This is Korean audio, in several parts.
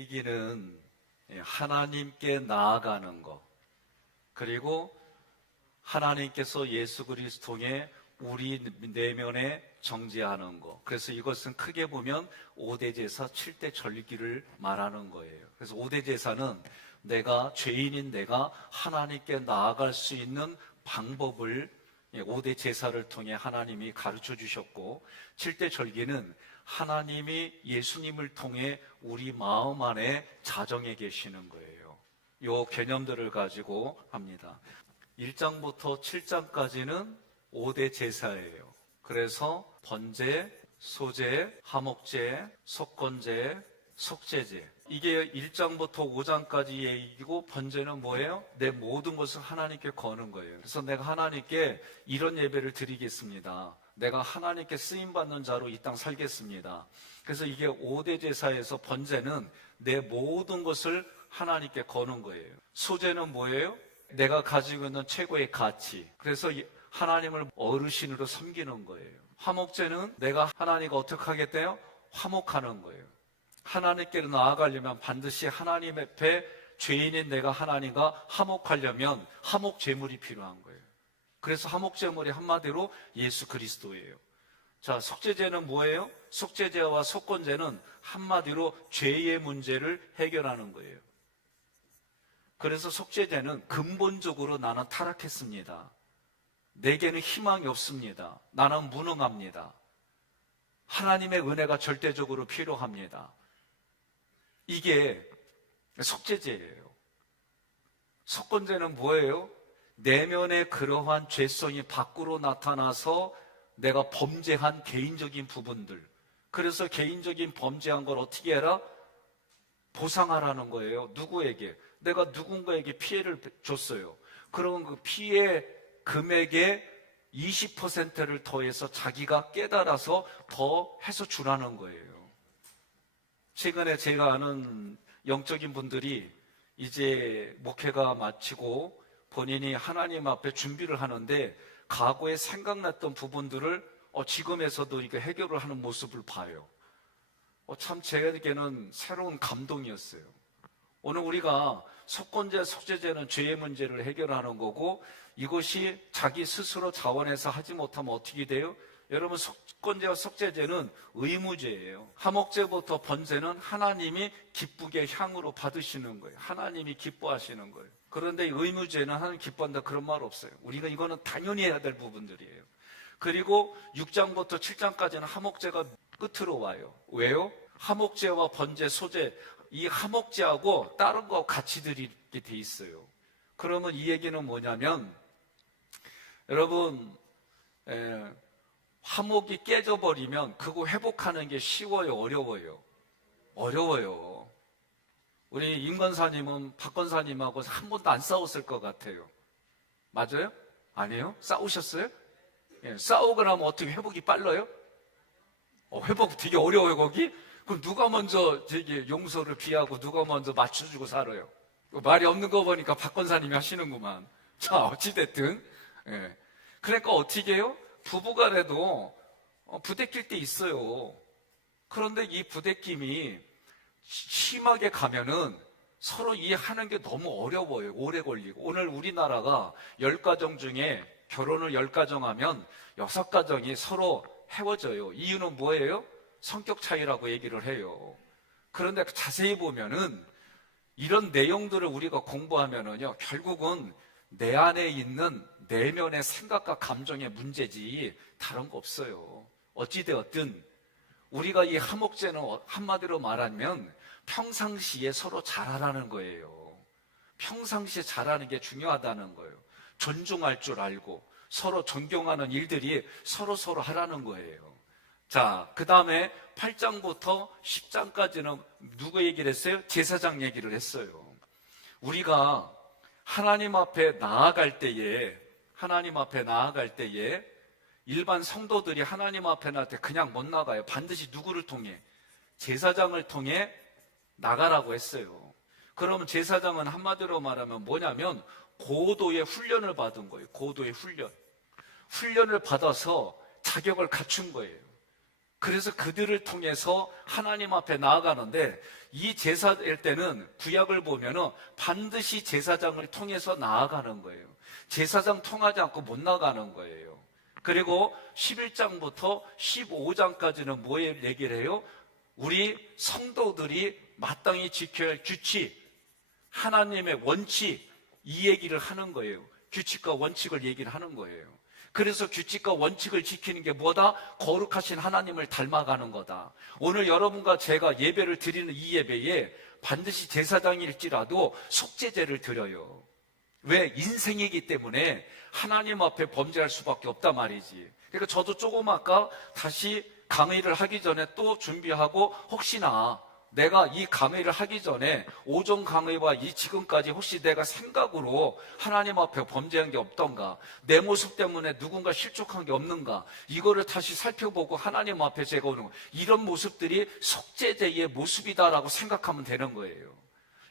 계기는 하나님께 나아가는 것, 그리고 하나님께서 예수 그리스도 통해 우리 내면에 정죄하는 것. 그래서 이것은 크게 보면 5대 제사 7대 절기를 말하는 거예요. 그래서 5대 제사는 죄인인 내가 하나님께 나아갈 수 있는 방법을 5대 제사를 통해 하나님이 가르쳐 주셨고, 7대 절기는 하나님이 예수님을 통해 우리 마음 안에 자정해 계시는 거예요. 이 개념들을 가지고 합니다. 1장부터 7장까지는 5대 제사예요. 그래서 번제, 소제, 화목제, 속건제, 속죄제. 이게 1장부터 5장까지 얘기고, 번제는 뭐예요? 내 모든 것을 하나님께 거는 거예요. 그래서 내가 하나님께 이런 예배를 드리겠습니다. 내가 하나님께 쓰임받는 자로 이 땅 살겠습니다. 그래서 이게 5대 제사에서 번제는 내 모든 것을 하나님께 거는 거예요. 소제는 뭐예요? 내가 가지고 있는 최고의 가치. 그래서 하나님을 어르신으로 섬기는 거예요. 화목제는 내가 하나님과 어떻게 하겠대요? 화목하는 거예요. 하나님께 나아가려면 반드시 하나님 앞에 죄인인 내가 하나님과 화목하려면 화목 제물이 필요한 거예요. 그래서 화목 제물이 한마디로 예수 그리스도예요. 자, 속죄제는 뭐예요? 속죄제와 속건제는 한마디로 죄의 문제를 해결하는 거예요. 그래서 속죄제는 근본적으로 나는 타락했습니다. 내게는 희망이 없습니다. 나는 무능합니다. 하나님의 은혜가 절대적으로 필요합니다. 이게 속죄제예요. 속건제는 뭐예요? 내면의 그러한 죄성이 밖으로 나타나서 내가 범죄한 개인적인 부분들, 그래서 개인적인 범죄한 걸 어떻게 해라? 보상하라는 거예요. 누구에게? 내가 누군가에게 피해를 줬어요. 그러면 그 피해 금액의 20%를 더해서 자기가 깨달아서 더 해서 주라는 거예요. 최근에 제가 아는 영적인 분들이 이제 목회가 마치고 본인이 하나님 앞에 준비를 하는데, 과거에 생각났던 부분들을 지금에서도 이렇게 해결을 하는 모습을 봐요. 참 제게는 새로운 감동이었어요. 오늘 우리가 속건제, 속죄제는 죄의 문제를 해결하는 거고, 이것이 자기 스스로 자원해서 하지 못하면 어떻게 돼요? 여러분, 속건제와 속죄제는 의무제예요. 화목제부터 번제는 하나님이 기쁘게 향으로 받으시는 거예요. 하나님이 기뻐하시는 거예요. 그런데 의무제는 하나님 기뻐한다 그런 말 없어요. 우리가 이거는 당연히 해야 될 부분들이에요. 그리고 6장부터 7장까지는 화목제가 끝으로 와요. 왜요? 화목제와 번제, 소제, 이 화목제하고 다른 거 같이 드리게 돼 있어요. 그러면 이 얘기는 뭐냐면, 여러분, 화목이 깨져버리면 그거 회복하는 게 쉬워요, 어려워요? 어려워요. 우리 임건사님은 박건사님하고 한 번도 안 싸웠을 것 같아요. 맞아요? 아니에요? 싸우셨어요? 싸우고 나면 어떻게 회복이 빨라요? 회복 되게 어려워요, 거기? 그럼 누가 먼저 용서를 피하고 누가 먼저 맞춰주고 살아요? 말이 없는 거 보니까 박건사님이 하시는구만. 자, 어찌됐든. 그러니까 어떻게 해요? 부부간에도 부대낄 때 있어요. 그런데 이 부대낌이 심하게 가면은 서로 이해하는 게 너무 어려워요. 오래 걸리고. 오늘 우리나라가 10가정 중에 결혼을 10가정 하면 6가정이 서로 헤어져요. 이유는 뭐예요? 성격 차이라고 얘기를 해요. 그런데 자세히 보면은 이런 내용들을 우리가 공부하면은요, 결국은 내 안에 있는 내면의 생각과 감정의 문제지 다른 거 없어요. 어찌되었든 우리가 이 화목제는 한마디로 말하면 평상시에 서로 잘하라는 거예요. 평상시에 잘하는 게 중요하다는 거예요. 존중할 줄 알고 서로 존경하는 일들이 서로 하라는 거예요. 자, 그 다음에 8장부터 10장까지는 누구 얘기를 했어요? 제사장 얘기를 했어요. 우리가 하나님 앞에 나아갈 때에 일반 성도들이 하나님 앞에 나갈 때 그냥 못 나가요. 반드시 누구를 통해? 제사장을 통해 나가라고 했어요. 그러면 제사장은 한마디로 말하면 뭐냐면 고도의 훈련을 받은 거예요. 고도의 훈련을 받아서 자격을 갖춘 거예요. 그래서 그들을 통해서 하나님 앞에 나아가는데, 이 제사일 때는 구약을 보면은 반드시 제사장을 통해서 나아가는 거예요. 제사장 통하지 않고 못 나가는 거예요. 그리고 11장부터 15장까지는 뭐 얘기를 해요? 우리 성도들이 마땅히 지켜야 할 규칙, 하나님의 원칙, 이 얘기를 하는 거예요. 규칙과 원칙을 얘기를 하는 거예요. 그래서 규칙과 원칙을 지키는 게 뭐다? 거룩하신 하나님을 닮아가는 거다. 오늘 여러분과 제가 예배를 드리는 이 예배에 반드시 제사장일지라도 속죄제를 드려요. 왜? 인생이기 때문에 하나님 앞에 범죄할 수밖에 없단 말이지. 그러니까 저도 조금 아까 다시 강의를 하기 전에 또 준비하고, 혹시나 내가 이 강의를 하기 전에 오전 강의와 이 지금까지 혹시 내가 생각으로 하나님 앞에 범죄한 게 없던가, 내 모습 때문에 누군가 실족한 게 없는가, 이거를 다시 살펴보고 하나님 앞에 제가 오는 거, 이런 모습들이 속죄제의 모습이다라고 생각하면 되는 거예요.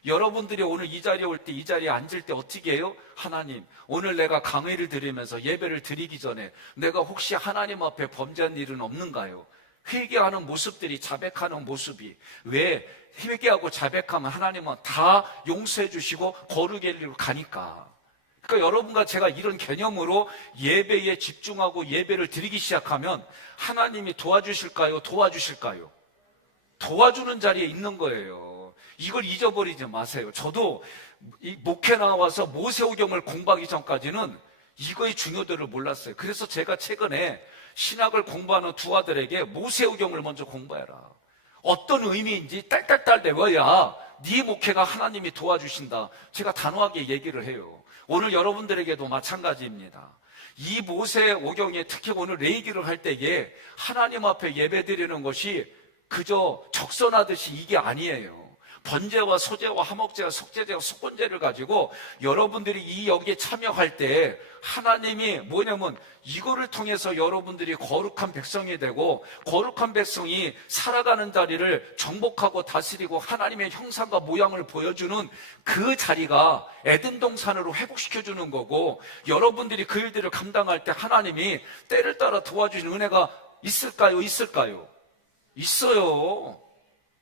여러분들이 오늘 이 자리에 올 때, 이 자리에 앉을 때 어떻게 해요? 하나님, 오늘 내가 강의를 드리면서 예배를 드리기 전에 내가 혹시 하나님 앞에 범죄한 일은 없는가요? 회개하는 모습들이, 자백하는 모습이. 왜? 회개하고 자백하면 하나님은 다 용서해 주시고 거룩의 길로 가니까. 그러니까 여러분과 제가 이런 개념으로 예배에 집중하고 예배를 드리기 시작하면 하나님이 도와주실까요? 도와주실까요? 도와주는 자리에 있는 거예요. 이걸 잊어버리지 마세요. 저도 이 목회 나와서 모세오경을 공부하기 전까지는 이거의 중요도를 몰랐어요. 그래서 제가 최근에 신학을 공부하는 두 아들에게 모세오경을 먼저 공부해라. 어떤 의미인지 딸딸딸 외워야 네 목회가 하나님이 도와주신다. 제가 단호하게 얘기를 해요. 오늘 여러분들에게도 마찬가지입니다. 이 모세오경에 특히 오늘 레위기를 할 때에 하나님 앞에 예배드리는 것이 그저 적선하듯이 이게 아니에요. 번제와 소제와 화목제와 속죄제와 속건제를 가지고 여러분들이 이 여기에 참여할 때 하나님이 뭐냐면 이거를 통해서 여러분들이 거룩한 백성이 되고, 거룩한 백성이 살아가는 자리를 정복하고 다스리고 하나님의 형상과 모양을 보여주는 그 자리가 에덴 동산으로 회복시켜주는 거고, 여러분들이 그 일들을 감당할 때 하나님이 때를 따라 도와주시는 은혜가 있을까요? 있을까요? 있어요.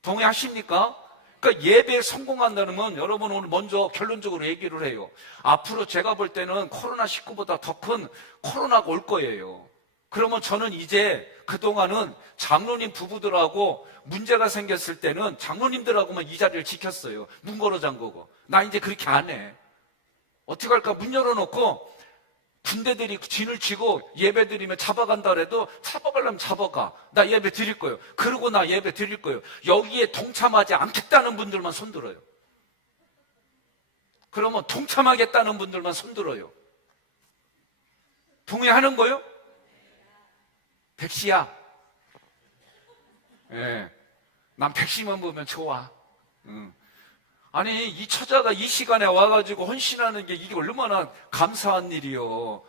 동의하십니까? 그러니까 예배에 성공한다는 건, 여러분 오늘 먼저 결론적으로 얘기를 해요. 앞으로 제가 볼 때는 코로나19보다 더 큰 코로나가 올 거예요. 그러면 저는 이제 그동안은 장로님 부부들하고 문제가 생겼을 때는 장로님들하고만 이 자리를 지켰어요. 문 걸어 잠그고. 나 이제 그렇게 안 해. 어떻게 할까? 문 열어놓고 군대들이 진을 치고 예배 드리면 잡아간다 그래도 잡아가려면 잡아가. 나 예배 드릴 거예요. 그러고 나 예배 드릴 거예요. 여기에 동참하지 않겠다는 분들만 손들어요. 그러면 동참하겠다는 분들만 손들어요. 동의하는 거요? 백시야. 예. 난 백시만 보면 좋아. 아니, 이 처자가 이 시간에 와가지고 헌신하는 게 이게 얼마나 감사한 일이요.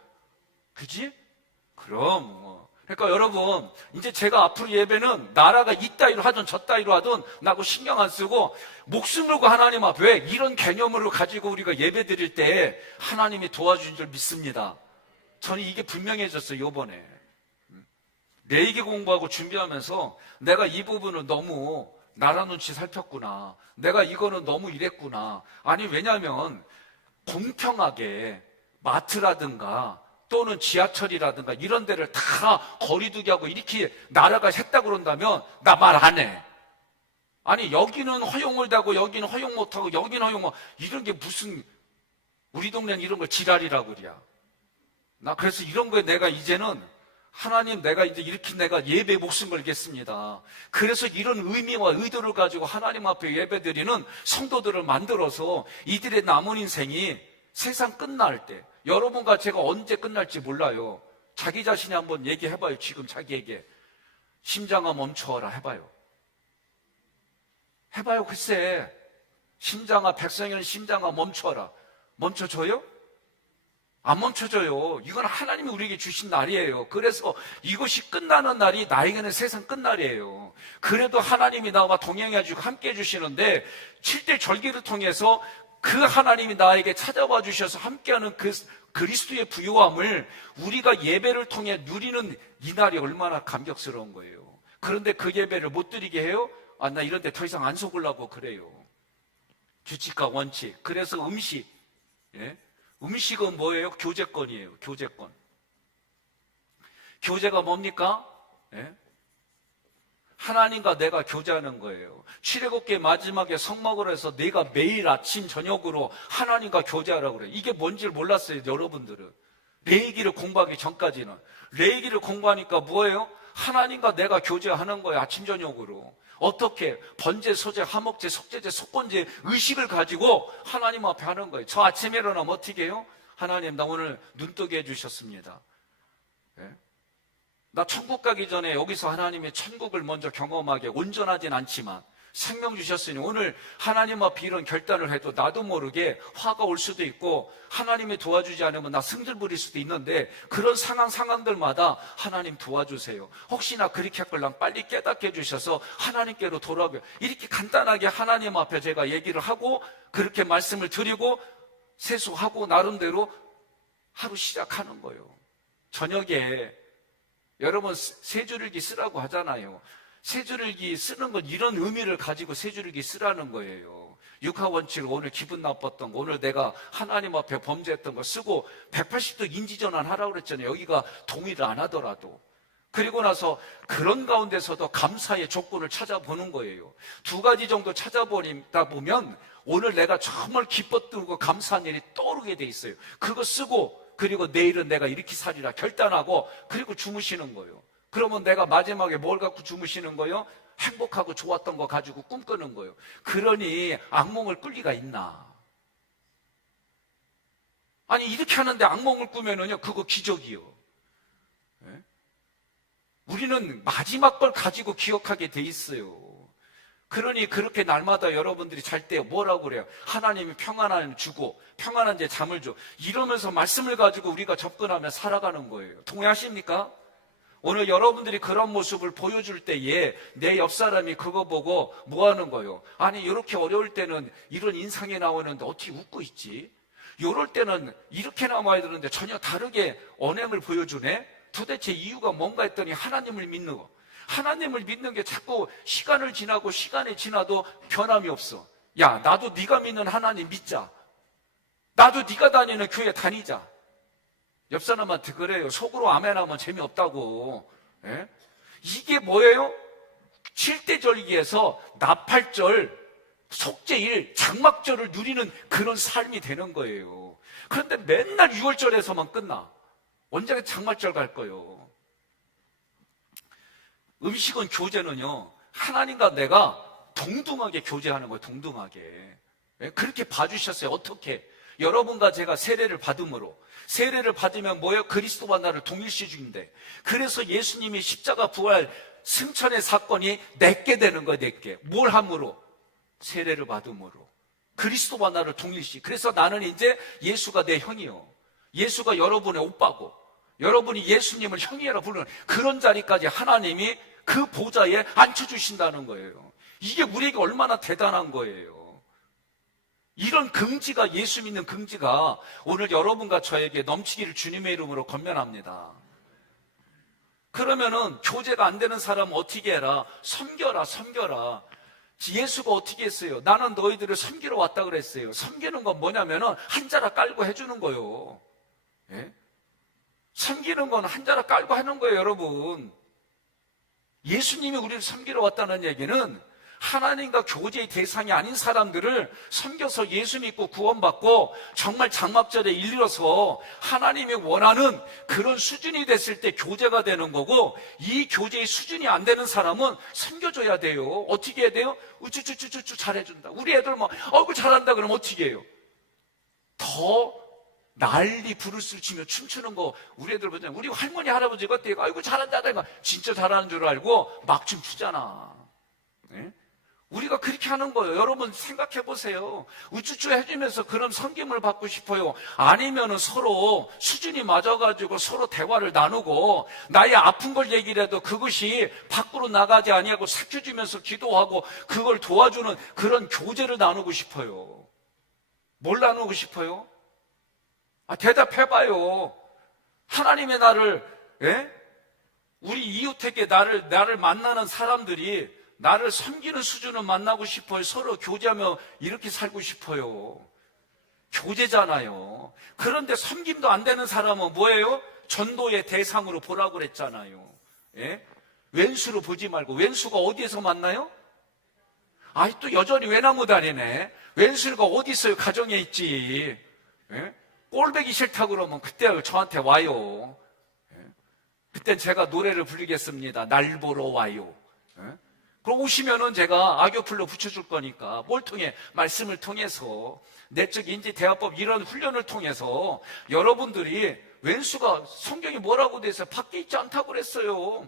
그지? 그럼. 그러니까 여러분, 이제 제가 앞으로 예배는 나라가 이따위로 하든 저따위로 하든 나하고 신경 안 쓰고 목숨 걸고 하나님 앞에, 왜? 이런 개념으로 가지고 우리가 예배 드릴 때 하나님이 도와주신 줄 믿습니다. 저는 이게 분명해졌어요, 요번에. 레위기 공부하고 준비하면서 내가 이 부분을 너무 나라 눈치 살폈구나. 내가 이거는 너무 이랬구나. 아니, 왜냐하면 공평하게 마트라든가 또는 지하철이라든가 이런 데를 다 거리두기 하고 이렇게 나라가 했다 그런다면 나 말 안 해. 아니, 여기는 허용을 하고 여기는 허용 못하고 여기는 허용 못, 이런 게 무슨, 우리 동네는 이런 걸 지랄이라고 그래야. 나 그래서 이런 거에 내가 이제는 하나님, 내가 이제 이렇게 내가 예배에 목숨 걸겠습니다. 그래서 이런 의미와 의도를 가지고 하나님 앞에 예배드리는 성도들을 만들어서 이들의 남은 인생이 세상 끝날 때, 여러분과 제가 언제 끝날지 몰라요. 자기 자신이 한번 얘기해봐요. 지금 자기에게 심장아 멈춰라 해봐요. 해봐요. 글쎄, 심장아, 백성이는 심장아 멈춰라. 멈춰줘요? 안 멈춰져요. 이건 하나님이 우리에게 주신 날이에요. 그래서 이것이 끝나는 날이 나에게는 세상 끝날이에요. 그래도 하나님이 나와 동행해주고 함께 해주시는데 7대 절기를 통해서 그 하나님이 나에게 찾아와 주셔서 함께하는 그 그리스도의 부요함을 우리가 예배를 통해 누리는 이 날이 얼마나 감격스러운 거예요. 그런데 그 예배를 못 드리게 해요? 아, 나 이런 데 더 이상 안 속으려고 그래요. 규칙과 원칙. 그래서 음식. 예? 음식은 뭐예요? 교제권이에요. 교제권. 교제가 뭡니까? 예? 하나님과 내가 교제하는 거예요. 출애굽기 마지막에 성막으로 해서 내가 매일 아침 저녁으로 하나님과 교제하라고 그래요. 이게 뭔지를 몰랐어요, 여러분들은. 레위기를 공부하기 전까지는. 레위기를 공부하니까 뭐예요? 하나님과 내가 교제하는 거예요, 아침 저녁으로. 어떻게? 번제, 소제, 화목제, 속제제, 속건제 의식을 가지고 하나님 앞에 하는 거예요. 저 아침에 일어나면 어떻게 해요? 하나님, 나 오늘 눈뜨게 해주셨습니다. 예? 나 천국 가기 전에 여기서 하나님의 천국을 먼저 경험하게, 온전하진 않지만 생명 주셨으니 오늘 하나님 앞에 이런 결단을 해도 나도 모르게 화가 올 수도 있고 하나님이 도와주지 않으면 나 승질 부릴 수도 있는데, 그런 상황들마다 하나님 도와주세요. 혹시나 그렇게 했걸랑 빨리 깨닫게 해주셔서 하나님께로 돌아오게, 이렇게 간단하게 하나님 앞에 제가 얘기를 하고 그렇게 말씀을 드리고 세수하고 나름대로 하루 시작하는 거예요. 저녁에 여러분 세줄일기 쓰라고 하잖아요. 세줄일기 쓰는 건 이런 의미를 가지고 세줄일기 쓰라는 거예요. 육하원칙을, 오늘 기분 나빴던 거, 오늘 내가 하나님 앞에 범죄했던 거 쓰고 180도 인지전환 하라고 그랬잖아요. 여기가 동의를 안 하더라도. 그리고 나서 그런 가운데서도 감사의 조건을 찾아보는 거예요. 두 가지 정도 찾아보다 보면 오늘 내가 정말 기뻤고 감사한 일이 떠오르게 돼 있어요. 그거 쓰고, 그리고 내일은 내가 이렇게 살리라 결단하고, 그리고 주무시는 거예요. 그러면 내가 마지막에 뭘 갖고 주무시는 거예요? 행복하고 좋았던 거 가지고 꿈꾸는 거예요. 그러니 악몽을 꿀 리가 있나? 아니, 이렇게 하는데 악몽을 꾸면은요, 그거 기적이요. 네? 우리는 마지막 걸 가지고 기억하게 돼 있어요. 그러니 그렇게 날마다 여러분들이 잘 때 뭐라고 그래요? 하나님이 평안함을 주고 평안한 데 잠을 줘, 이러면서 말씀을 가지고 우리가 접근하며 살아가는 거예요. 동의하십니까? 오늘 여러분들이 그런 모습을 보여줄 때에 내 옆사람이 그거 보고 뭐 하는 거예요? 아니, 이렇게 어려울 때는 이런 인상이 나오는데 어떻게 웃고 있지? 이럴 때는 이렇게 나와야 되는데 전혀 다르게 언행을 보여주네? 도대체 이유가 뭔가 했더니 하나님을 믿는 거. 하나님을 믿는 게 자꾸 시간을 지나고 시간이 지나도 변함이 없어. 야, 나도 네가 믿는 하나님 믿자. 나도 네가 다니는 교회 다니자. 옆 사람한테 그래요. 속으로 아멘하면 재미없다고. 예? 이게 뭐예요? 칠대절기에서 나팔절, 속죄일, 장막절을 누리는 그런 삶이 되는 거예요. 그런데 맨날 6월절에서만 끝나. 언제 장막절 갈 거예요? 음식은, 교제는요, 하나님과 내가 동등하게 교제하는 거예요. 동등하게. 예? 그렇게 봐주셨어요. 어떻게? 여러분과 제가 세례를 받음으로, 세례를 받으면 뭐예요? 그리스도와 나를 동일시 중인데, 그래서 예수님이 십자가 부활 승천의 사건이 내게 되는 거예요. 내게. 뭘 함으로? 세례를 받음으로. 그리스도와 나를 동일시. 그래서 나는 이제 예수가 내 형이요, 예수가 여러분의 오빠고, 여러분이 예수님을 형이라 부르는 그런 자리까지 하나님이 그 보좌에 앉혀주신다는 거예요. 이게 우리에게 얼마나 대단한 거예요. 이런 긍지가, 예수 믿는 긍지가 오늘 여러분과 저에게 넘치기를 주님의 이름으로 권면합니다. 그러면은 교제가 안 되는 사람은 어떻게 해라? 섬겨라, 섬겨라. 예수가 어떻게 했어요? 나는 너희들을 섬기러 왔다 그랬어요. 섬기는 건 뭐냐면은 한 자락 깔고 해주는 거예요. 예? 섬기는 건 한 자락 깔고 하는 거예요, 여러분. 예수님이 우리를 섬기러 왔다는 얘기는 하나님과 교제의 대상이 아닌 사람들을 섬겨서 예수 믿고 구원받고 정말 장막절에 이르러서 하나님이 원하는 그런 수준이 됐을 때 교제가 되는 거고, 이 교제의 수준이 안 되는 사람은 섬겨줘야 돼요. 어떻게 해야 돼요? 우쭈쭈쭈쭈 잘해준다. 우리 애들 뭐 어이구 잘한다 그러면 어떻게 해요? 더 난리 부르스를 치며 춤추는 거 우리 애들 보잖아요. 우리 할머니 할아버지가 어때요? 아이고 잘한다 내가 진짜 잘하는 줄 알고 막 춤추잖아. 네? 우리가 그렇게 하는 거예요. 여러분 생각해 보세요. 우쭈쭈 해주면서 그런 섬김을 받고 싶어요? 아니면은 서로 수준이 맞아가지고 서로 대화를 나누고 나의 아픈 걸 얘기를 해도 그것이 밖으로 나가지 아니하고 삭혀주면서 기도하고 그걸 도와주는 그런 교제를 나누고 싶어요? 뭘 나누고 싶어요? 대답해봐요. 하나님의 나를, 예? 우리 이웃에게 나를 만나는 사람들이 나를 섬기는 수준을 만나고 싶어요. 서로 교제하며 이렇게 살고 싶어요. 교제잖아요. 그런데 섬김도 안 되는 사람은 뭐예요? 전도의 대상으로 보라고 그랬잖아요. 예? 왼수로 보지 말고. 왼수가 어디에서 만나요? 아이, 또 여전히 외나무 다리네. 왼수가 어디 있어요? 가정에 있지. 예? 꼴배기 싫다 그러면 그때 저한테 와요. 예? 그땐 제가 노래를 부르겠습니다. 날 보러 와요. 예? 그럼 오시면은 제가 악교풀로 붙여줄 거니까 뭘 통해? 말씀을 통해서, 내적 인지 대화법 이런 훈련을 통해서 여러분들이, 왼수가 성경이 뭐라고 돼 있어요? 밖에 있지 않다고 그랬어요.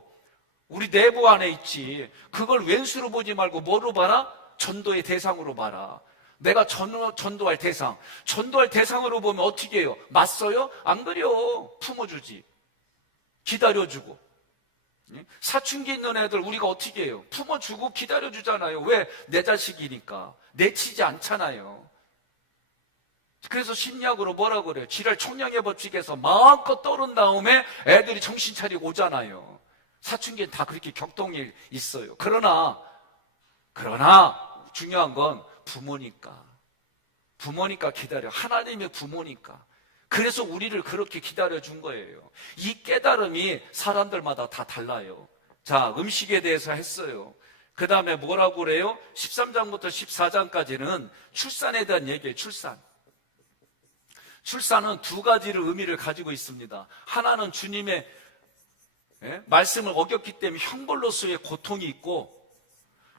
우리 내부 안에 있지. 그걸 왼수로 보지 말고 뭐로 봐라? 전도의 대상으로 봐라. 내가 전도할 대상. 전도할 대상으로 보면 어떻게 해요? 맞서요? 안 그래요. 품어주지. 기다려주고. 사춘기 있는 애들 우리가 어떻게 해요? 품어주고 기다려주잖아요. 왜? 내 자식이니까. 내치지 않잖아요. 그래서 심리학으로 뭐라고 그래요? 지랄 총량의 법칙에서 마음껏 떠른 다음에 애들이 정신 차리고 오잖아요. 사춘기는 다 그렇게 격동이 있어요. 그러나 중요한 건 부모니까 기다려. 하나님의 부모니까. 그래서 우리를 그렇게 기다려준 거예요. 이 깨달음이 사람들마다 다 달라요. 자, 음식에 대해서 했어요. 그 다음에 뭐라고 그래요? 13장부터 14장까지는 출산에 대한 얘기예요. 출산은 두 가지를 의미를 가지고 있습니다. 하나는 주님의 말씀을 어겼기 때문에 형벌로서의 고통이 있고,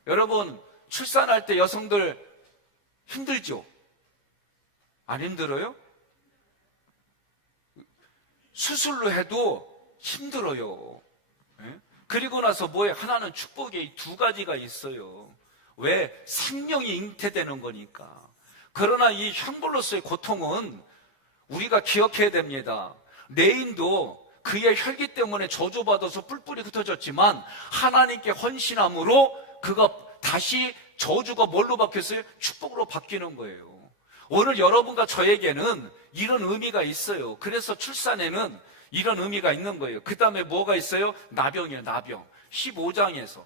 여러분 출산할 때 여성들 힘들죠? 안 힘들어요? 수술로 해도 힘들어요. 그리고 나서 뭐예요? 하나는 축복이 두 가지가 있어요. 왜? 생명이 잉태되는 거니까. 그러나 이 형벌로서의 고통은 우리가 기억해야 됩니다. 레인도 그의 혈기 때문에 저주받아서 뿔뿔이 흩어졌지만 하나님께 헌신함으로 그가 다시 저주가 뭘로 바뀌었어요? 축복으로 바뀌는 거예요. 오늘 여러분과 저에게는 이런 의미가 있어요. 그래서 출산에는 이런 의미가 있는 거예요. 그 다음에 뭐가 있어요? 나병이에요. 나병. 15장에서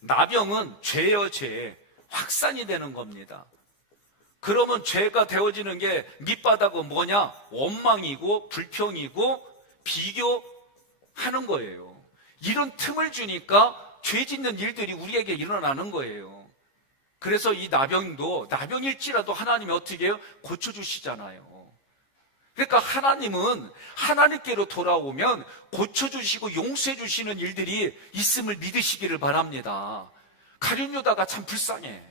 나병은 죄요, 죄. 확산이 되는 겁니다. 그러면 죄가 되어지는 게 밑바닥은 뭐냐? 원망이고 불평이고 비교하는 거예요. 이런 틈을 주니까 죄 짓는 일들이 우리에게 일어나는 거예요. 그래서 이 나병도, 나병일지라도 하나님이 어떻게 해요? 고쳐주시잖아요. 그러니까 하나님은 하나님께로 돌아오면 고쳐주시고 용서해주시는 일들이 있음을 믿으시기를 바랍니다. 가룟 유다가 참 불쌍해.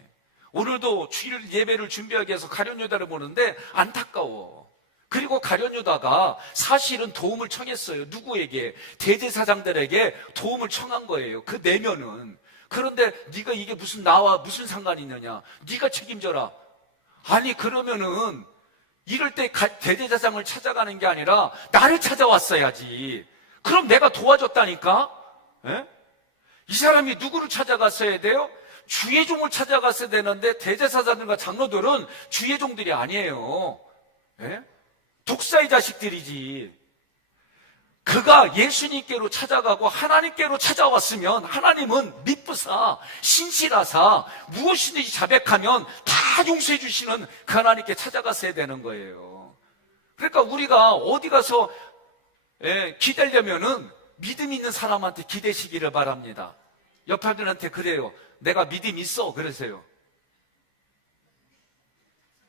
오늘도 주일 예배를 준비하기 위해서 가룟 유다를 보는데 안타까워. 그리고 가룟 유다가 사실은 도움을 청했어요. 누구에게? 대제사장들에게 도움을 청한 거예요. 그 내면은. 그런데 네가 이게 나와 무슨 상관이 있느냐? 네가 책임져라. 아니 그러면은 이럴 때 대제사장을 찾아가는 게 아니라 나를 찾아왔어야지. 그럼 내가 도와줬다니까? 에? 이 사람이 누구를 찾아갔어야 돼요? 주의 종을 찾아갔어야 되는데 대제사장들과 장로들은 주의 종들이 아니에요. 에? 독사의 자식들이지. 그가 예수님께로 찾아가고 하나님께로 찾아왔으면 하나님은 미쁘사 신실하사 무엇이든지 자백하면 다 용서해 주시는 그 하나님께 찾아갔어야 되는 거예요. 그러니까 우리가 어디 가서 기대려면은 믿음 있는 사람한테 기대시기를 바랍니다. 옆에들한테 그래요. 내가 믿음 있어 그러세요.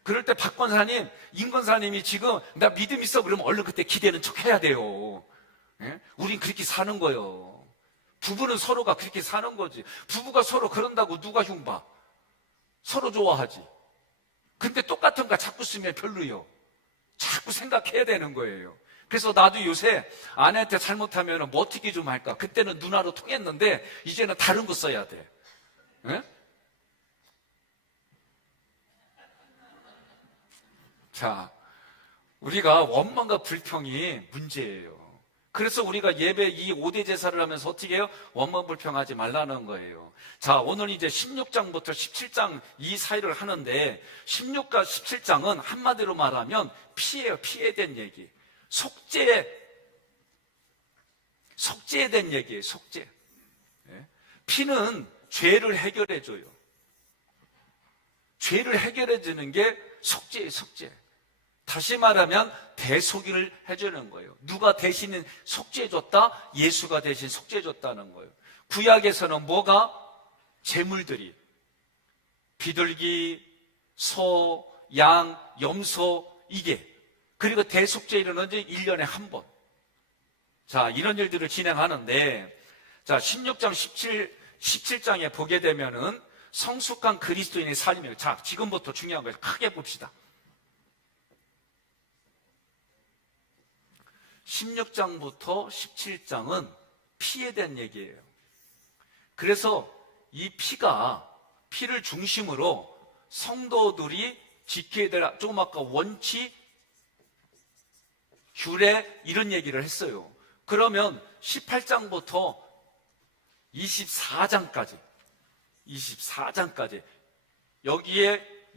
그럴 때 박 권사님, 임 권사님이 지금 나 믿음 있어 그러면 얼른 그때 기대는 척 해야 돼요. 우린 그렇게 사는 거예요. 부부는 서로가 그렇게 사는 거지. 부부가 서로 그런다고 누가 흉봐? 서로 좋아하지. 근데 똑같은 거 자꾸 쓰면 별로요. 자꾸 생각해야 되는 거예요. 그래서 나도 요새 아내한테 잘못하면 뭐 어떻게 좀 할까? 그때는 누나로 통했는데 이제는 다른 거 써야 돼. 에? 자, 우리가 원망과 불평이 문제예요. 그래서 우리가 예배 이 5대 제사를 하면서 어떻게 해요? 원망 불평하지 말라는 거예요. 자, 오늘 이제 16장부터 17장 이 사이를 하는데 16과 17장은 한마디로 말하면 피해요. 피해에 대한 얘기. 속죄 속죄에 대한 얘기예요. 속죄. 피는 죄를 해결해줘요. 죄를 해결해주는 게 속죄예요. 속죄. 다시 말하면 대속을 해주는 거예요. 누가 대신 속죄해줬다? 예수가 대신 속죄해줬다는 거예요. 구약에서는 뭐가? 제물들이 비둘기, 소, 양, 염소, 이게. 그리고 대속죄일은 언제? 1년에 한 번. 자, 이런 일들을 진행하는데, 자, 16장, 17장에 보게 되면은 성숙한 그리스도인의 삶이에요. 자, 지금부터 중요한 거예요. 크게 봅시다. 16장부터 17장은 피에 대한 얘기예요. 그래서 이 피를 중심으로 성도들이 지켜야 될 조금 아까 원칙, 규례 이런 얘기를 했어요. 그러면 18장부터 24장까지 여기에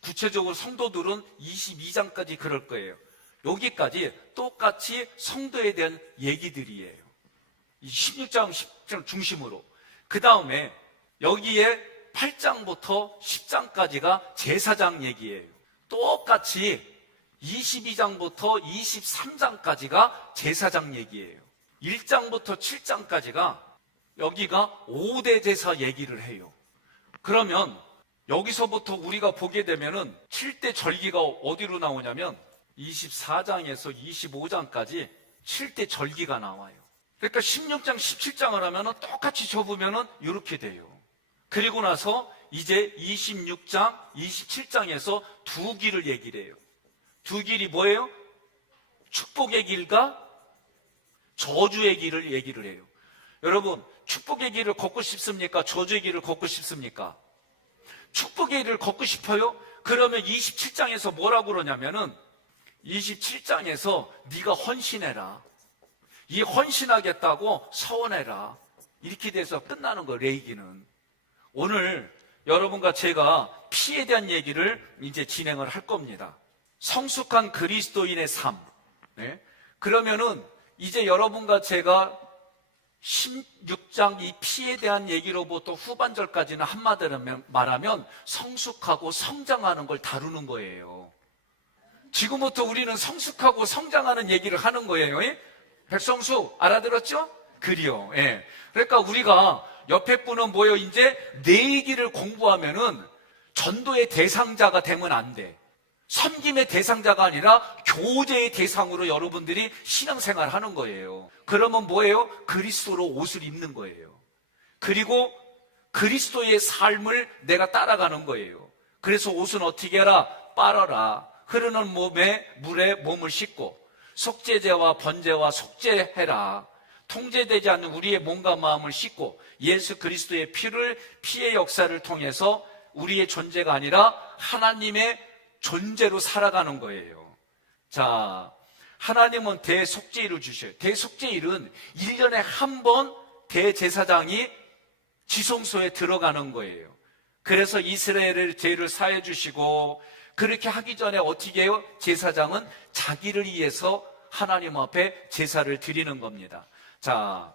구체적으로 성도들은 22장까지 그럴 거예요. 여기까지 똑같이 성도에 대한 얘기들이에요. 16장, 17장 중심으로. 그 다음에 여기에 8장부터 10장까지가 제사장 얘기예요. 똑같이 22장부터 23장까지가 제사장 얘기예요. 1장부터 7장까지가 여기가 5대 제사 얘기를 해요. 그러면 여기서부터 우리가 보게 되면은 7대 절기가 어디로 나오냐면 24장에서 25장까지 7대 절기가 나와요. 그러니까 16장, 17장을 하면은 똑같이 접으면은 이렇게 돼요. 그리고 나서 이제 26장, 27장에서 두 길을 얘기를 해요. 두 길이 뭐예요? 축복의 길과 저주의 길을 얘기를 해요. 여러분, 축복의 길을 걷고 싶습니까? 저주의 길을 걷고 싶습니까? 축복의 길을 걷고 싶어요? 그러면 27장에서 뭐라고 그러냐면은 27장에서 네가 헌신해라. 이 헌신하겠다고 서원해라. 이렇게 돼서 끝나는 거예요. 레위기는. 오늘 여러분과 제가 피에 대한 얘기를 이제 진행을 할 겁니다. 성숙한 그리스도인의 삶. 네? 그러면은 이제 여러분과 제가 16장 이 피에 대한 얘기로부터 후반절까지는 한마디로 말하면 성숙하고 성장하는 걸 다루는 거예요. 지금부터 우리는 성숙하고 성장하는 얘기를 하는 거예요. 백성수 알아들었죠? 그리요. 예. 그러니까 우리가 옆에 분은 뭐예요? 이제 내 얘기를 공부하면은 전도의 대상자가 되면 안 돼. 섬김의 대상자가 아니라 교제의 대상으로 여러분들이 신앙생활 하는 거예요. 그러면 뭐예요? 그리스도로 옷을 입는 거예요. 그리고 그리스도의 삶을 내가 따라가는 거예요. 그래서 옷은 어떻게 해라? 빨아라. 흐르는 물에 몸을 씻고 속죄제와 번제와 속죄해라. 통제되지 않는 우리의 몸과 마음을 씻고 예수 그리스도의 피의 역사를 통해서 우리의 존재가 아니라 하나님의 존재로 살아가는 거예요. 자, 하나님은 대속죄일을 주셔요. 대속죄일은 1년에 한 번 대제사장이 지성소에 들어가는 거예요. 그래서 이스라엘의 죄를 사해 주시고 그렇게 하기 전에 어떻게 해요? 제사장은 자기를 위해서 하나님 앞에 제사를 드리는 겁니다. 자,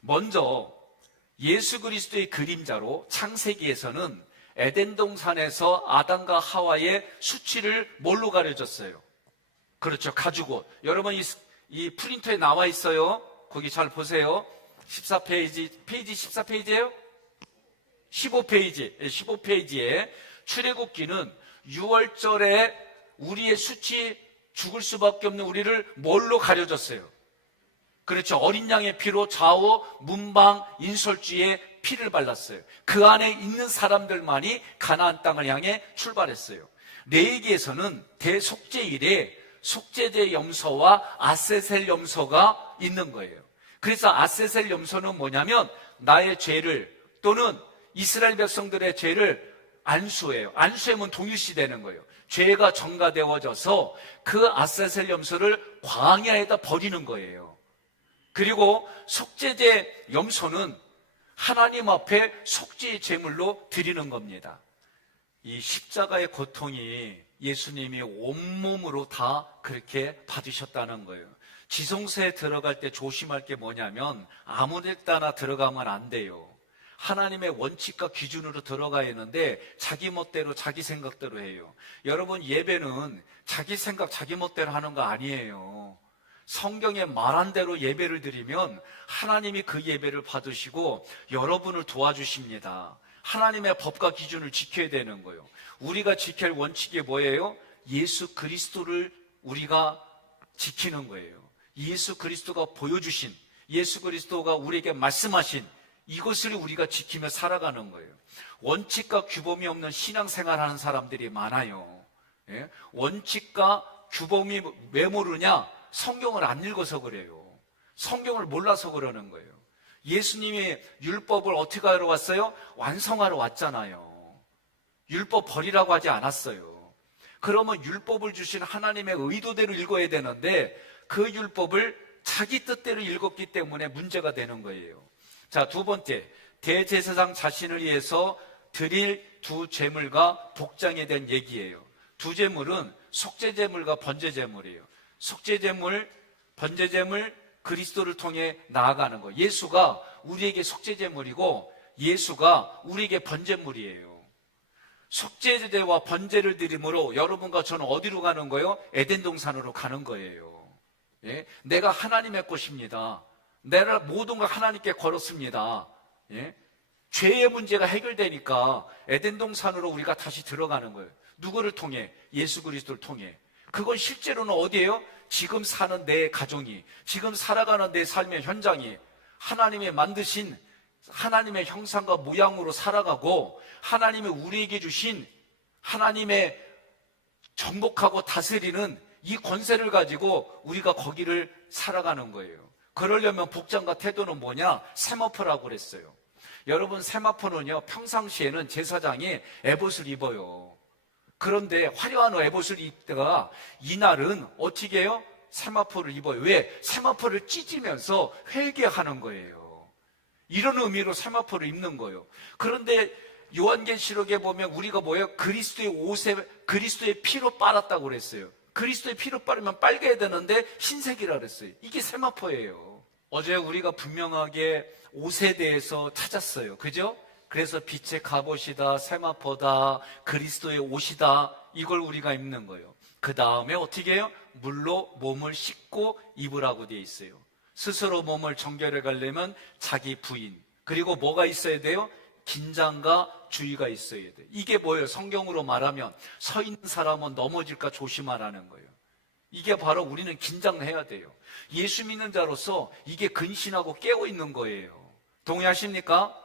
먼저 예수 그리스도의 그림자로 창세기에서는 에덴 동산에서 아담과 하와의 수치를 뭘로 가려졌어요? 그렇죠, 가죽옷. 여러분 이 프린터에 나와 있어요. 거기 잘 보세요. 14페이지, 페이지 14페이지예요? 15페이지, 15페이지에 출애굽기는 6월절에 우리의 수치 죽을 수밖에 없는 우리를 뭘로 가려졌어요? 그렇죠. 어린 양의 피로 좌우 문방 인설주에 피를 발랐어요. 그 안에 있는 사람들만이 가나안 땅을 향해 출발했어요. 레위기에서는 대속죄일에 속죄제 염소와 아세셀 염소가 있는 거예요. 그래서 아세셀 염소는 뭐냐면 나의 죄를 또는 이스라엘 백성들의 죄를 안수해요. 안수하면 동일시 되는 거예요. 죄가 전가되어져서 그 아세셀 염소를 광야에다 버리는 거예요. 그리고 속죄제 염소는 하나님 앞에 속죄의 제물로 드리는 겁니다. 이 십자가의 고통이 예수님이 온몸으로 다 그렇게 받으셨다는 거예요. 지성소에 들어갈 때 조심할 게 뭐냐면 아무 데나 들어가면 안 돼요. 하나님의 원칙과 기준으로 들어가야 하는데 자기 멋대로 자기 생각대로 해요. 여러분, 예배는 자기 생각 자기 멋대로 하는 거 아니에요. 성경에 말한 대로 예배를 드리면 하나님이 그 예배를 받으시고 여러분을 도와주십니다. 하나님의 법과 기준을 지켜야 되는 거예요. 우리가 지킬 원칙이 뭐예요? 예수 그리스도를 우리가 지키는 거예요. 예수 그리스도가 보여주신, 예수 그리스도가 우리에게 말씀하신 이것을 우리가 지키며 살아가는 거예요. 원칙과 규범이 없는 신앙생활하는 사람들이 많아요. 예? 원칙과 규범이 왜 모르냐? 성경을 안 읽어서 그래요. 성경을 몰라서 그러는 거예요. 예수님이 율법을 어떻게 하러 왔어요? 완성하러 왔잖아요. 율법 버리라고 하지 않았어요. 그러면 율법을 주신 하나님의 의도대로 읽어야 되는데 그 율법을 자기 뜻대로 읽었기 때문에 문제가 되는 거예요. 자, 두 번째, 대제사장 자신을 위해서 드릴 두 제물과 복장에 대한 얘기예요. 두 제물은 속죄제물과 번제제물이에요. 속죄제물, 번제제물, 그리스도를 통해 나아가는 거. 예수가 우리에게 속죄제물이고 예수가 우리에게 번제물이에요. 속죄제와 번제를 드림으로 여러분과 저는 어디로 가는 거예요? 에덴 동산으로 가는 거예요. 예? 내가 하나님의 것입니다. 내가 모든 걸 하나님께 걸었습니다. 예? 죄의 문제가 해결되니까 에덴 동산으로 우리가 다시 들어가는 거예요. 누구를 통해? 예수 그리스도를 통해. 그건 실제로는 어디예요? 지금 사는 내 가정이, 지금 살아가는 내 삶의 현장이 하나님의 만드신 하나님의 형상과 모양으로 살아가고 하나님이 우리에게 주신 하나님의 정복하고 다스리는 이 권세를 가지고 우리가 거기를 살아가는 거예요. 그러려면 복장과 태도는 뭐냐? 세마포라고 그랬어요. 여러분, 세마포는요, 평상시에는 제사장이 에봇을 입어요. 그런데 화려한 에봇을 입다가 이날은 어떻게 해요? 세마포를 입어요. 왜? 세마포를 찢으면서 회개하는 거예요. 이런 의미로 세마포를 입는 거예요. 그런데 요한계시록에 보면 우리가 뭐예요? 그리스도의 옷에 그리스도의 피로 빨았다고 그랬어요. 그리스도의 피로 빨으면 빨개야 되는데 흰색이라 그랬어요. 이게 세마포예요. 어제 우리가 분명하게 옷에 대해서 찾았어요. 그죠? 그래서 빛의 갑옷이다, 세마포다, 그리스도의 옷이다, 이걸 우리가 입는 거예요. 그 다음에 어떻게 해요? 물로 몸을 씻고 입으라고 되어 있어요. 스스로 몸을 정결해 가려면 자기 부인, 그리고 뭐가 있어야 돼요? 긴장과 주의가 있어야 돼요. 이게 뭐예요? 성경으로 말하면 서 있는 사람은 넘어질까 조심하라는 거예요. 이게 바로 우리는 긴장해야 돼요. 예수 믿는 자로서 이게 근신하고 깨어 있는 거예요. 동의하십니까?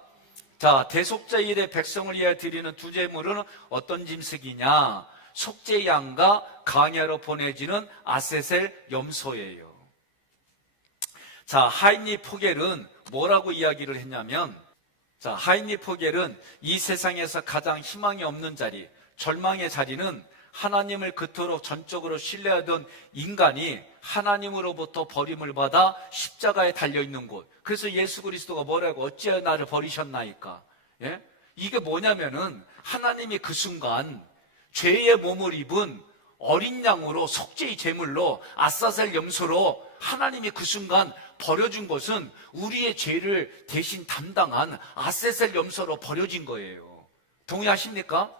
자, 대속죄일에 백성을 위하여 드리는 두 제물은 어떤 짐승이냐? 속죄양과 광야로 보내지는 아세셀 염소예요. 자, 하인리 포겔은 뭐라고 이야기를 했냐면, 자, 하인리 포겔은 이 세상에서 가장 희망이 없는 자리, 절망의 자리는 하나님을 그토록 전적으로 신뢰하던 인간이 하나님으로부터 버림을 받아 십자가에 달려있는 곳. 그래서 예수 그리스도가 뭐라고 어찌하여 나를 버리셨나이까. 예? 이게 뭐냐면은 하나님이 그 순간 죄의 몸을 입은 어린 양으로 속죄의 제물로 아사셀 염소로 하나님이 그 순간 버려준 것은 우리의 죄를 대신 담당한 아세셀 염소로 버려진 거예요. 동의하십니까?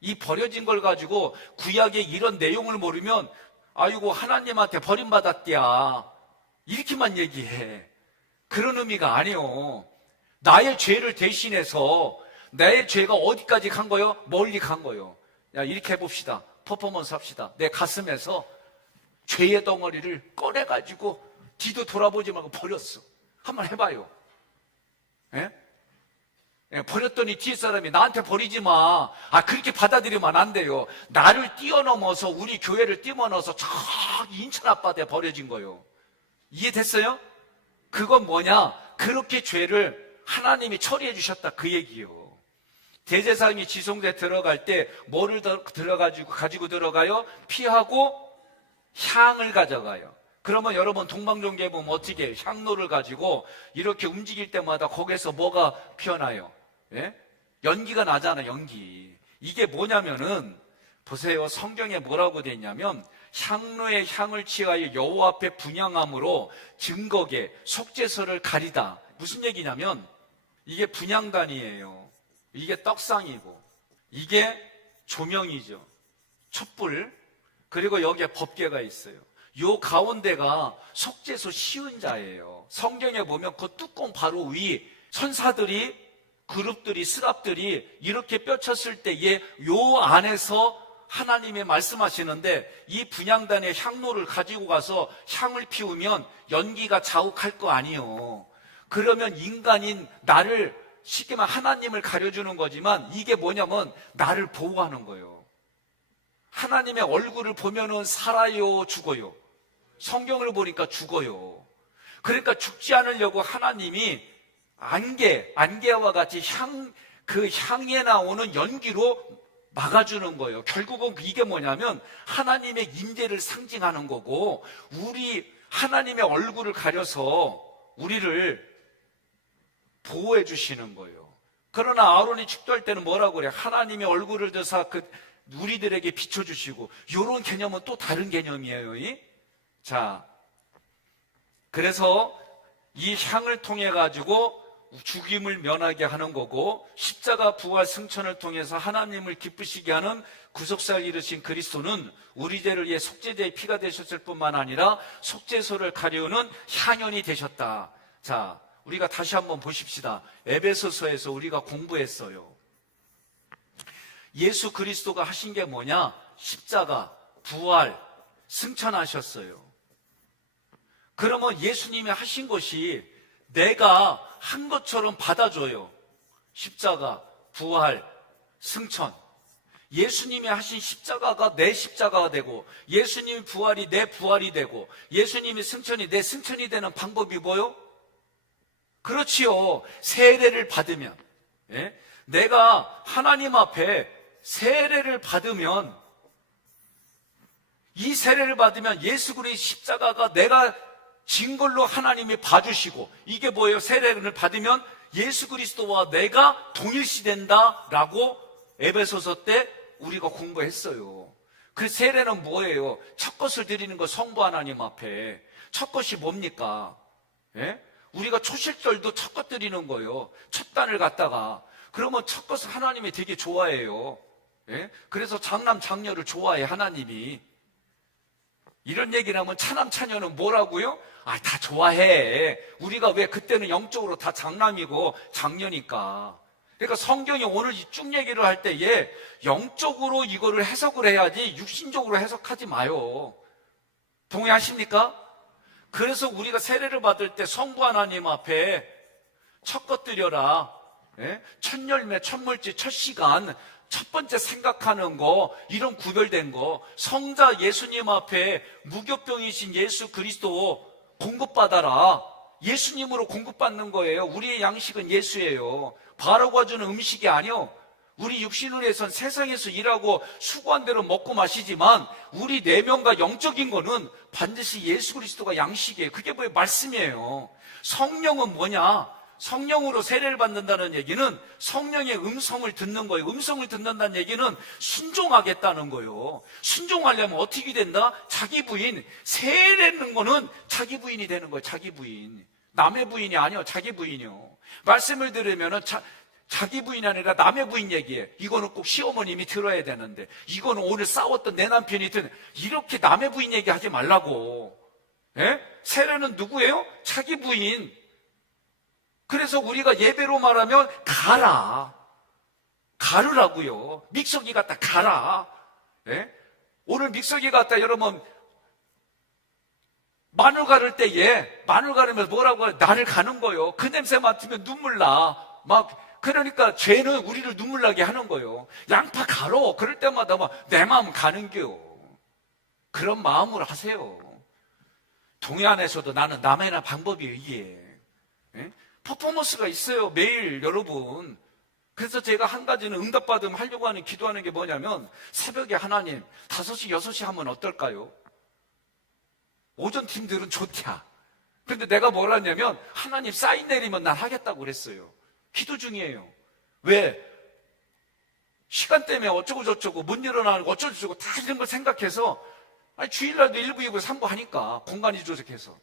이 버려진 걸 가지고 구약의 이런 내용을 모르면 아이고 하나님한테 버림받았대야 이렇게만 얘기해. 그런 의미가 아니에요. 나의 죄를 대신해서 나의 죄가 어디까지 간 거예요? 멀리 간 거예요. 야, 이렇게 해봅시다. 퍼포먼스 합시다. 내 가슴에서 죄의 덩어리를 꺼내가지고 뒤도 돌아보지 말고 버렸어. 한번 해봐요. 예? 예, 버렸더니 뒤에 사람이 나한테 버리지 마. 아, 그렇게 받아들이면 안 돼요. 나를 뛰어넘어서 우리 교회를 뛰어넘어서 저기 인천 앞바다에 버려진 거예요. 이해됐어요? 그건 뭐냐? 그렇게 죄를 하나님이 처리해 주셨다 그 얘기예요. 대제사장이 지성소에 들어갈 때 뭐를 가지고 들어가요? 피하고 향을 가져가요. 그러면 여러분 동방종교에 보면 어떻게 해요? 향로를 가지고 이렇게 움직일 때마다 거기에서 뭐가 피어나요? 예? 연기가 나잖아, 연기. 이게 뭐냐면은 보세요. 성경에 뭐라고 되어 있냐면 향로의 향을 취하여 여호와 앞에 분향함으로 증거계 속죄소를 가리다. 무슨 얘기냐면 이게 분향단이에요. 이게 떡상이고 이게 조명이죠. 촛불. 그리고 여기에 법궤가 있어요. 요 가운데가 속죄소 시은자예요. 성경에 보면 그 뚜껑 바로 위 천사들이 그룹들이 스랍들이 이렇게 뼈쳤을 때에 요 안에서 하나님이 말씀하시는데 이 분향단의 향로를 가지고 가서 향을 피우면 연기가 자욱할 거 아니에요. 그러면 인간인 나를 쉽게 말하면 하나님을 가려주는 거지만 이게 뭐냐면 나를 보호하는 거예요. 하나님의 얼굴을 보면은 살아요, 죽어요? 성경을 보니까 죽어요. 그러니까 죽지 않으려고 하나님이 안개와 같이 그 향에 나오는 연기로 막아주는 거예요. 결국은 이게 뭐냐면 하나님의 임재를 상징하는 거고 하나님의 얼굴을 가려서 우리를 보호해 주시는 거예요. 그러나 아론이 축도할 때는 뭐라고 그래? 하나님의 얼굴을 들어서 우리들에게 비춰주시고 이런 개념은 또 다른 개념이에요. 자, 그래서 이 향을 통해 가지고 죽임을 면하게 하는 거고 십자가 부활 승천을 통해서 하나님을 기쁘시게 하는 구속사를 이루신 그리스도는 우리 죄를 위해 속죄제의 피가 되셨을 뿐만 아니라 속죄소를 가리우는 향연이 되셨다. 자, 우리가 다시 한번 보십시다. 에베소서에서 우리가 공부했어요. 예수 그리스도가 하신 게 뭐냐? 십자가, 부활, 승천하셨어요. 그러면 예수님이 하신 것이 내가 한 것처럼 받아줘요. 십자가, 부활, 승천. 예수님이 하신 십자가가 내 십자가가 되고 예수님의 부활이 내 부활이 되고 예수님의 승천이 내 승천이 되는 방법이 뭐요? 그렇지요. 세례를 받으면, 내가 하나님 앞에 세례를 받으면 이 세례를 받으면 예수 그리스도의 십자가가 내가 진 걸로 하나님이 봐주시고 이게 뭐예요? 세례를 받으면 예수 그리스도와 내가 동일시된다라고 에베소서 때 우리가 공부했어요. 그 세례는 뭐예요? 첫 것을 드리는 거 성부 하나님 앞에. 첫 것이 뭡니까? 우리가 초실절도 첫 것 드리는 거예요. 첫 단을 갖다가. 그러면 첫 것을 하나님이 되게 좋아해요. 그래서 장남 장녀를 좋아해 하나님이. 이런 얘기를 하면 차남 차녀는 뭐라고요? 다 좋아해. 우리가 왜 그때는 영적으로 다 장남이고 장녀니까. 그러니까 성경이 오늘 쭉 얘기를 할 때에 영적으로 이거를 해석을 해야지 육신적으로 해석하지 마요. 동의하십니까? 그래서 우리가 세례를 받을 때 성부 하나님 앞에 첫 것 드려라. 첫 열매, 첫 물질, 첫 시간, 첫 번째 생각하는 거, 이런 구별된 거, 성자 예수님 앞에 무교병이신 예수 그리스도 공급받아라. 예수님으로 공급받는 거예요. 우리의 양식은 예수예요. 바라고 주는 음식이 아니요. 우리 육신을 위해선 세상에서 일하고 수고한 대로 먹고 마시지만 우리 내면과 영적인 거는 반드시 예수 그리스도가 양식이에요. 그게 뭐예요? 말씀이에요. 성령은 뭐냐? 성령으로 세례를 받는다는 얘기는 성령의 음성을 듣는 거예요. 음성을 듣는다는 얘기는 순종하겠다는 거예요. 순종하려면 어떻게 된다? 자기 부인. 세례는 거는 자기 부인이 되는 거예요. 자기 부인. 남의 부인이 아니요. 자기 부인이요. 말씀을 들으면은 자기 부인이 아니라 남의 부인 얘기예요. 이거는 꼭 시어머님이 들어야 되는데, 이거는 오늘 싸웠던 내 남편이 이렇게 남의 부인 얘기하지 말라고. 세례는 누구예요? 자기 부인. 그래서 우리가 예배로 말하면 가르라고요. 믹서기 갖다 가라. 오늘 믹서기 갖다 여러분 마늘 가를 때에 마늘 가르면서 뭐라고 해요? 나를 가는 거예요. 그 냄새 맡으면 눈물 나. 그러니까 죄는 우리를 눈물 나게 하는 거예요. 양파 가로. 그럴 때마다 내 마음 가는겨. 그런 마음으로 하세요. 동해안에서도 나는 남의 방법이 이게 퍼포먼스가 있어요. 매일 여러분. 그래서 제가 한 가지는 응답받으면 하려고 하는 기도하는 게 뭐냐면 새벽에 하나님 5시 6시 하면 어떨까요? 오전 팀들은 좋냐. 근데 내가 뭐라 했냐면 하나님 사인 내리면 난 하겠다고 그랬어요. 기도 중이에요. 왜? 시간 때문에 어쩌고 저쩌고 못 일어나는 거 어쩌고 저쩌고 다 이런 걸 생각해서 아니, 주일날도 1부, 2부, 3부 하니까 공간이 조직해서.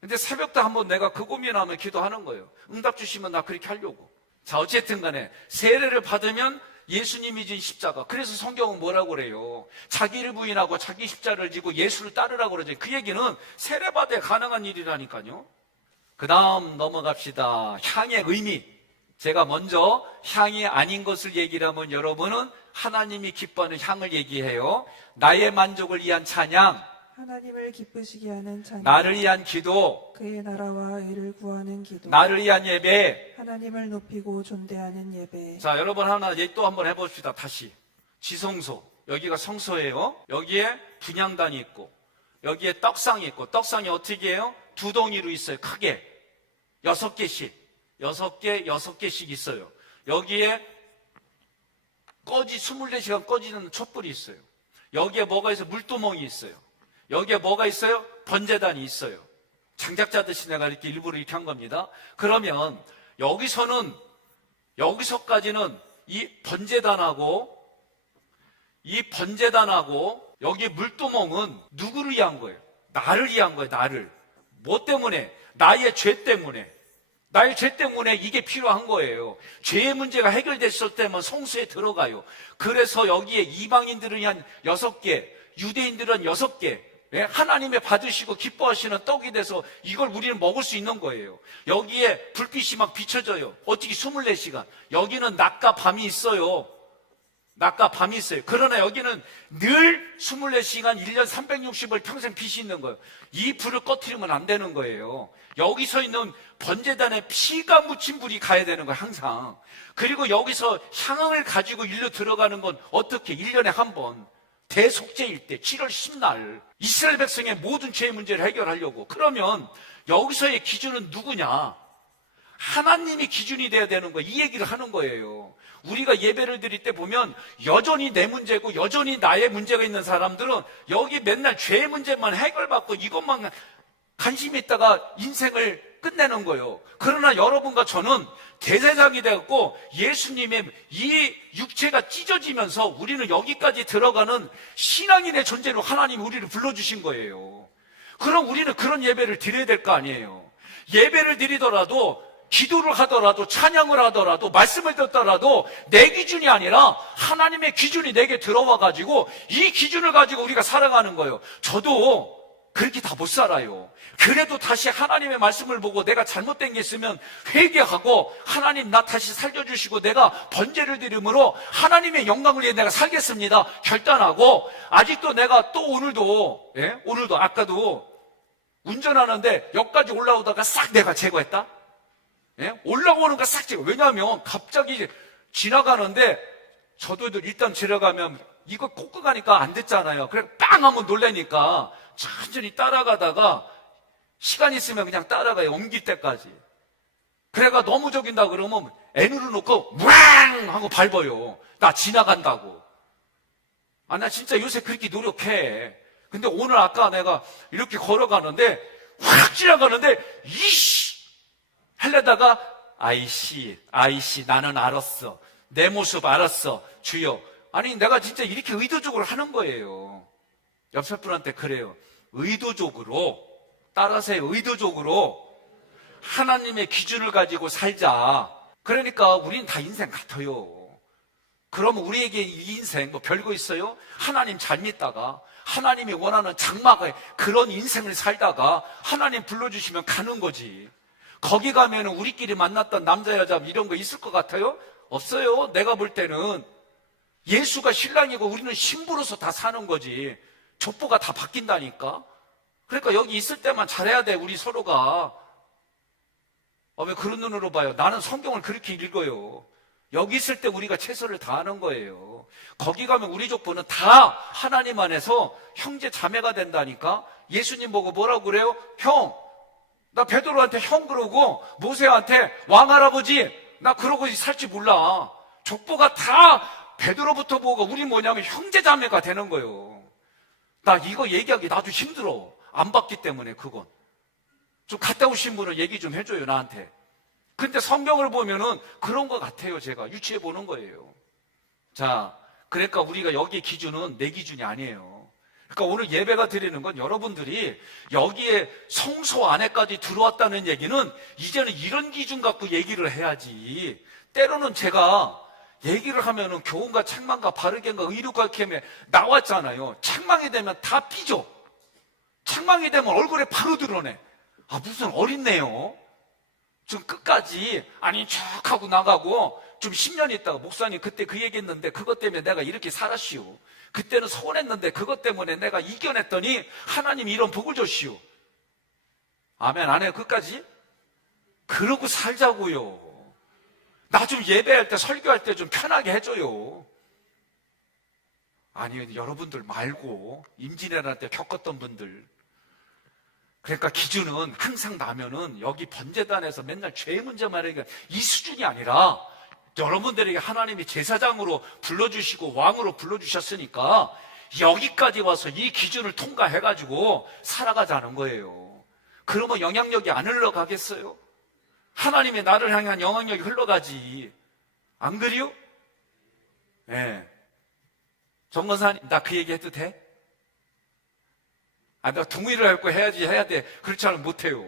근데 새벽도 한번 내가 그 고민하면 기도하는 거예요. 응답 주시면 나 그렇게 하려고. 자, 어쨌든 간에 세례를 받으면 예수님이 진 십자가. 그래서 성경은 뭐라고 그래요? 자기를 부인하고 자기 십자가를 지고 예수를 따르라고 그러죠. 그 얘기는 세례받아야 가능한 일이라니까요. 그 다음 넘어갑시다. 향의 의미. 제가 먼저 향이 아닌 것을 얘기를 하면 여러분은 하나님이 기뻐하는 향을 얘기해요. 나의 만족을 위한 찬양, 하나님을 기쁘시게 하는 찬양, 나를 위한 기도, 그의 나라와 의를 구하는 기도, 나를 위한 예배. 하나님을 높이고 존대하는 예배. 자, 여러분 하나 또 한번 해봅시다. 다시. 지성소. 여기가 성소예요. 여기에 분향단이 있고 여기에 떡상이 있고, 떡상이 어떻게 해요? 두 덩이로 있어요. 크게 6개씩 6개씩 있어요. 여기에 24시간 꺼지는 촛불이 있어요. 여기에 뭐가 있어요? 물두멍이 있어요. 여기에 뭐가 있어요? 번제단이 있어요. 장작자듯이 내가 이렇게 일부러 이렇게 한 겁니다. 그러면 여기서까지는 이 번제단하고 여기 물두멍은 누구를 위한 거예요? 나를 위한 거예요. 나를. 뭐 때문에? 나의 죄 때문에. 나의 죄 때문에 이게 필요한 거예요. 죄의 문제가 해결됐을 때만 성수에 들어가요. 그래서 여기에 이방인들은 한 6개, 유대인들은 6개, 하나님의 받으시고 기뻐하시는 떡이 돼서 이걸 우리는 먹을 수 있는 거예요. 여기에 불빛이 막 비춰져요. 어떻게 24시간. 여기는 낮과 밤이 있어요. 낮과 밤이 있어요. 그러나 여기는 늘 24시간 1년 360일 평생 빛이 있는 거예요. 이 불을 꺼트리면 안 되는 거예요. 여기서 있는 번제단에 피가 묻힌 불이 가야 되는 거예요. 항상. 그리고 여기서 향을 가지고 일로 들어가는 건 어떻게? 1년에 한 번. 대속죄일 때 7월 10날 이스라엘 백성의 모든 죄의 문제를 해결하려고. 그러면 여기서의 기준은 누구냐? 하나님이 기준이 돼야 되는 거예요. 이 얘기를 하는 거예요. 우리가 예배를 드릴 때 보면 여전히 내 문제고 여전히 나의 문제가 있는 사람들은 여기 맨날 죄의 문제만 해결받고 이것만 관심이 있다가 인생을 끝내는 거예요. 그러나 여러분과 저는 대제사장이 되었고 예수님의 이 육체가 찢어지면서 우리는 여기까지 들어가는 신앙인의 존재로 하나님이 우리를 불러주신 거예요. 그럼 우리는 그런 예배를 드려야 될 거 아니에요. 예배를 드리더라도, 기도를 하더라도, 찬양을 하더라도, 말씀을 듣더라도 내 기준이 아니라 하나님의 기준이 내게 들어와 가지고 이 기준을 가지고 우리가 살아가는 거예요. 저도 그렇게 다 못 살아요. 그래도 다시 하나님의 말씀을 보고 내가 잘못된 게 있으면 회개하고, 하나님 나 다시 살려주시고 내가 번제를 드림으로 하나님의 영광을 위해 내가 살겠습니다 결단하고, 아직도 내가 또 오늘도 아까도 운전하는데 역까지 올라오다가 싹 내가 제거했다. 올라오는 거 싹 제거. 왜냐하면 갑자기 지나가는데 저도 일단 지나가면 이거 꽂고 가니까 안 됐잖아요. 그래 빵 하면 놀라니까 천천히 따라가다가 시간 있으면 그냥 따라가요. 옮길 때까지. 그래가 너무 저긴다 그러면 N으로 놓고 무앙 하고 밟아요. 나 지나간다고. 나 진짜 요새 그렇게 노력해. 근데 오늘 아까 내가 이렇게 걸어가는데 확 지나가는데 이씨 하려다가 아이씨 나는 알았어. 내 모습 알았어. 주여. 아니 내가 진짜 이렇게 의도적으로 하는 거예요. 옆에 분한테 그래요. 의도적으로 따라서요. 의도적으로 하나님의 기준을 가지고 살자. 그러니까 우리는 다 인생 같아요. 그러면 우리에게 이 인생 뭐 별거 있어요? 하나님 잘 믿다가 하나님이 원하는 장막의 그런 인생을 살다가 하나님 불러주시면 가는 거지. 거기 가면 우리끼리 만났던 남자 여자 이런 거 있을 것 같아요? 없어요. 내가 볼 때는 예수가 신랑이고 우리는 신부로서 다 사는 거지. 족보가 다 바뀐다니까. 그러니까 여기 있을 때만 잘해야 돼. 우리 서로가. 왜 그런 눈으로 봐요? 나는 성경을 그렇게 읽어요. 여기 있을 때 우리가 최선을 다하는 거예요. 거기 가면 우리 족보는 다 하나님 안에서 형제 자매가 된다니까. 예수님 보고 뭐라고 그래요? 형, 나 베드로한테 형 그러고 모세한테 왕할아버지 나 그러고 살지 몰라. 족보가 다 베드로부터 보고 우리 뭐냐면 형제 자매가 되는 거예요. 나 이거 얘기하기 나도 힘들어. 안 봤기 때문에. 그건 좀 갔다 오신 분은 얘기 좀 해줘요 나한테. 근데 성경을 보면은 그런 것 같아요. 제가 유추해 보는 거예요. 자, 그러니까 우리가 여기 기준은 내 기준이 아니에요. 그러니까 오늘 예배가 드리는 건 여러분들이 여기에 성소 안에까지 들어왔다는 얘기는 이제는 이런 기준 갖고 얘기를 해야지. 때로는 제가 얘기를 하면은 교훈과 책망과 바르게인가 의롭과 캠에 나왔잖아요. 책망이 되면 다 삐져. 책망이 되면 얼굴에 바로 드러내. 아, 무슨 어린네요. 좀 끝까지 아닌 척하고 나가고 좀 10년 있다가 목사님 그때 그 얘기했는데 그것 때문에 내가 이렇게 살았시오. 그때는 서운했는데 그것 때문에 내가 이겨냈더니 하나님이 이런 복을 줬시오. 아멘. 안 해요 끝까지? 그러고 살자고요. 나 좀 예배할 때 설교할 때 좀 편하게 해줘요. 아니 여러분들 말고 임진왜란 때 겪었던 분들. 그러니까 기준은 항상 나면은 여기 번제단에서 맨날 죄 문제만 하니까 이 수준이 아니라 여러분들에게 하나님이 제사장으로 불러주시고 왕으로 불러주셨으니까 여기까지 와서 이 기준을 통과해가지고 살아가자는 거예요. 그러면 영향력이 안 흘러가겠어요? 하나님의 나를 향한 영향력이 흘러가지. 안 그래요? 네. 정건사님, 나 그 얘기 해도 돼? 아, 나 동의를 할거 해야지, 해야 돼. 그렇지 않으면 못해요.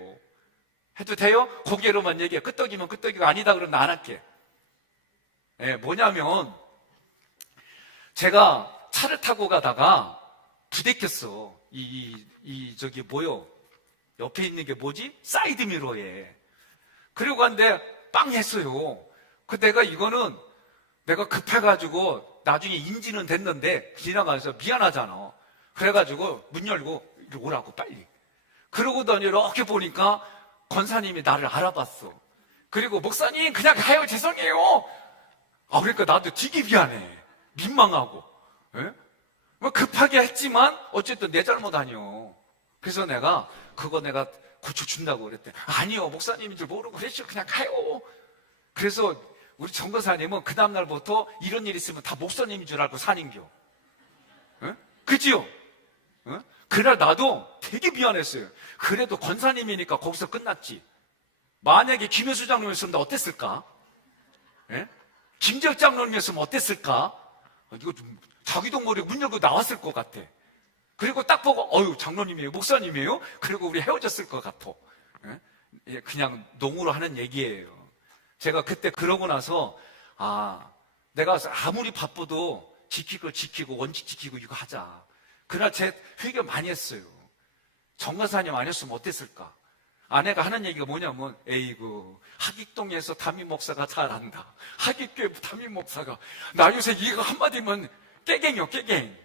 해도 돼요? 고개로만 얘기해. 끄떡이면 끄떡이가 아니다 그러면 나 안 할게. 예, 뭐냐면, 제가 차를 타고 가다가 부대꼈어. 저기 뭐요? 옆에 있는 게 뭐지? 사이드미러에. 그리고 갔는데 빵 했어요. 그 내가 이거는 내가 급해가지고 나중에 인지는 됐는데 지나가면서 미안하잖아. 그래가지고 문 열고 이리 오라고 빨리. 그러고더니 이렇게 보니까 권사님이 나를 알아봤어. 그리고 목사님 그냥 가요 죄송해요. 아 그러니까 나도 되게 미안해. 민망하고. 예? 뭐 급하게 했지만 어쨌든 내 잘못 아니요. 그래서 그거 내가 고쳐준다고 그랬대. 아니요 목사님인 줄 모르고 그랬죠. 그냥 가요. 그래서 우리 정거사님은 그 다음날부터 이런 일 있으면 다 목사님인 줄 알고 사는겨. 예? 그지요? 예? 그날 나도 되게 미안했어요. 그래도 권사님이니까 거기서 끝났지. 만약에 김혜수 장로였으면 어땠을까? 예? 김재혁 장로님이었으면 어땠을까? 이거 좀 자기도 모르게 문 열고 나왔을 것 같아. 그리고 딱 보고 어유 장로님이에요 목사님이에요? 그리고 우리 헤어졌을 것 같아. 예? 그냥 농으로 하는 얘기예요. 제가 그때 그러고 나서 내가 아무리 바빠도 지키고 원칙 지키고 이거 하자. 그날 제 회개 많이 했어요. 정가사님 아니었으면 어땠을까? 아내가 하는 얘기가 뭐냐면 에이구 하객동에서 담임 목사가 잘한다. 하객교회 담임 목사가 나 요새 이거 한마디면 깨갱이요 깨갱.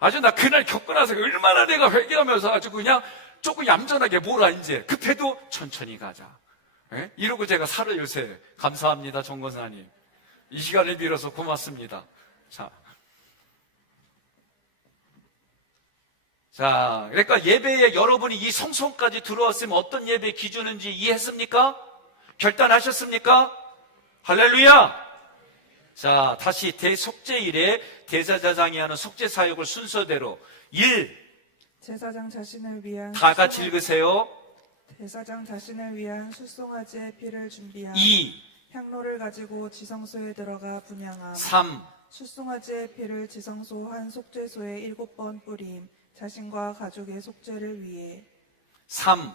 아주 나 그날 겪고 나서 얼마나 내가 회개하면서 아주 그냥 조금 얌전하게 뭐라 이제 급해도 천천히 가자. 예? 이러고 제가 살을 요새 감사합니다 정권사님. 이 시간을 빌어서 고맙습니다. 자, 그러니까 예배에 여러분이 이 성소까지 들어왔으면 어떤 예배 기준인지 이해했습니까? 결단하셨습니까? 할렐루야! 자, 다시 대속죄일에 대제사장이 하는 속죄 사역을 순서대로 1. 제사장 자신을 위한 다 같이 읽으세요. 제사장 자신을 위한 술송아지의 피를 준비함. 2. 향로를 가지고 지성소에 들어가 분향함. 3. 술송아지의 피를 지성소 한 속죄소에 7번 뿌림. 자신과 가족의 속죄를 위해. 3.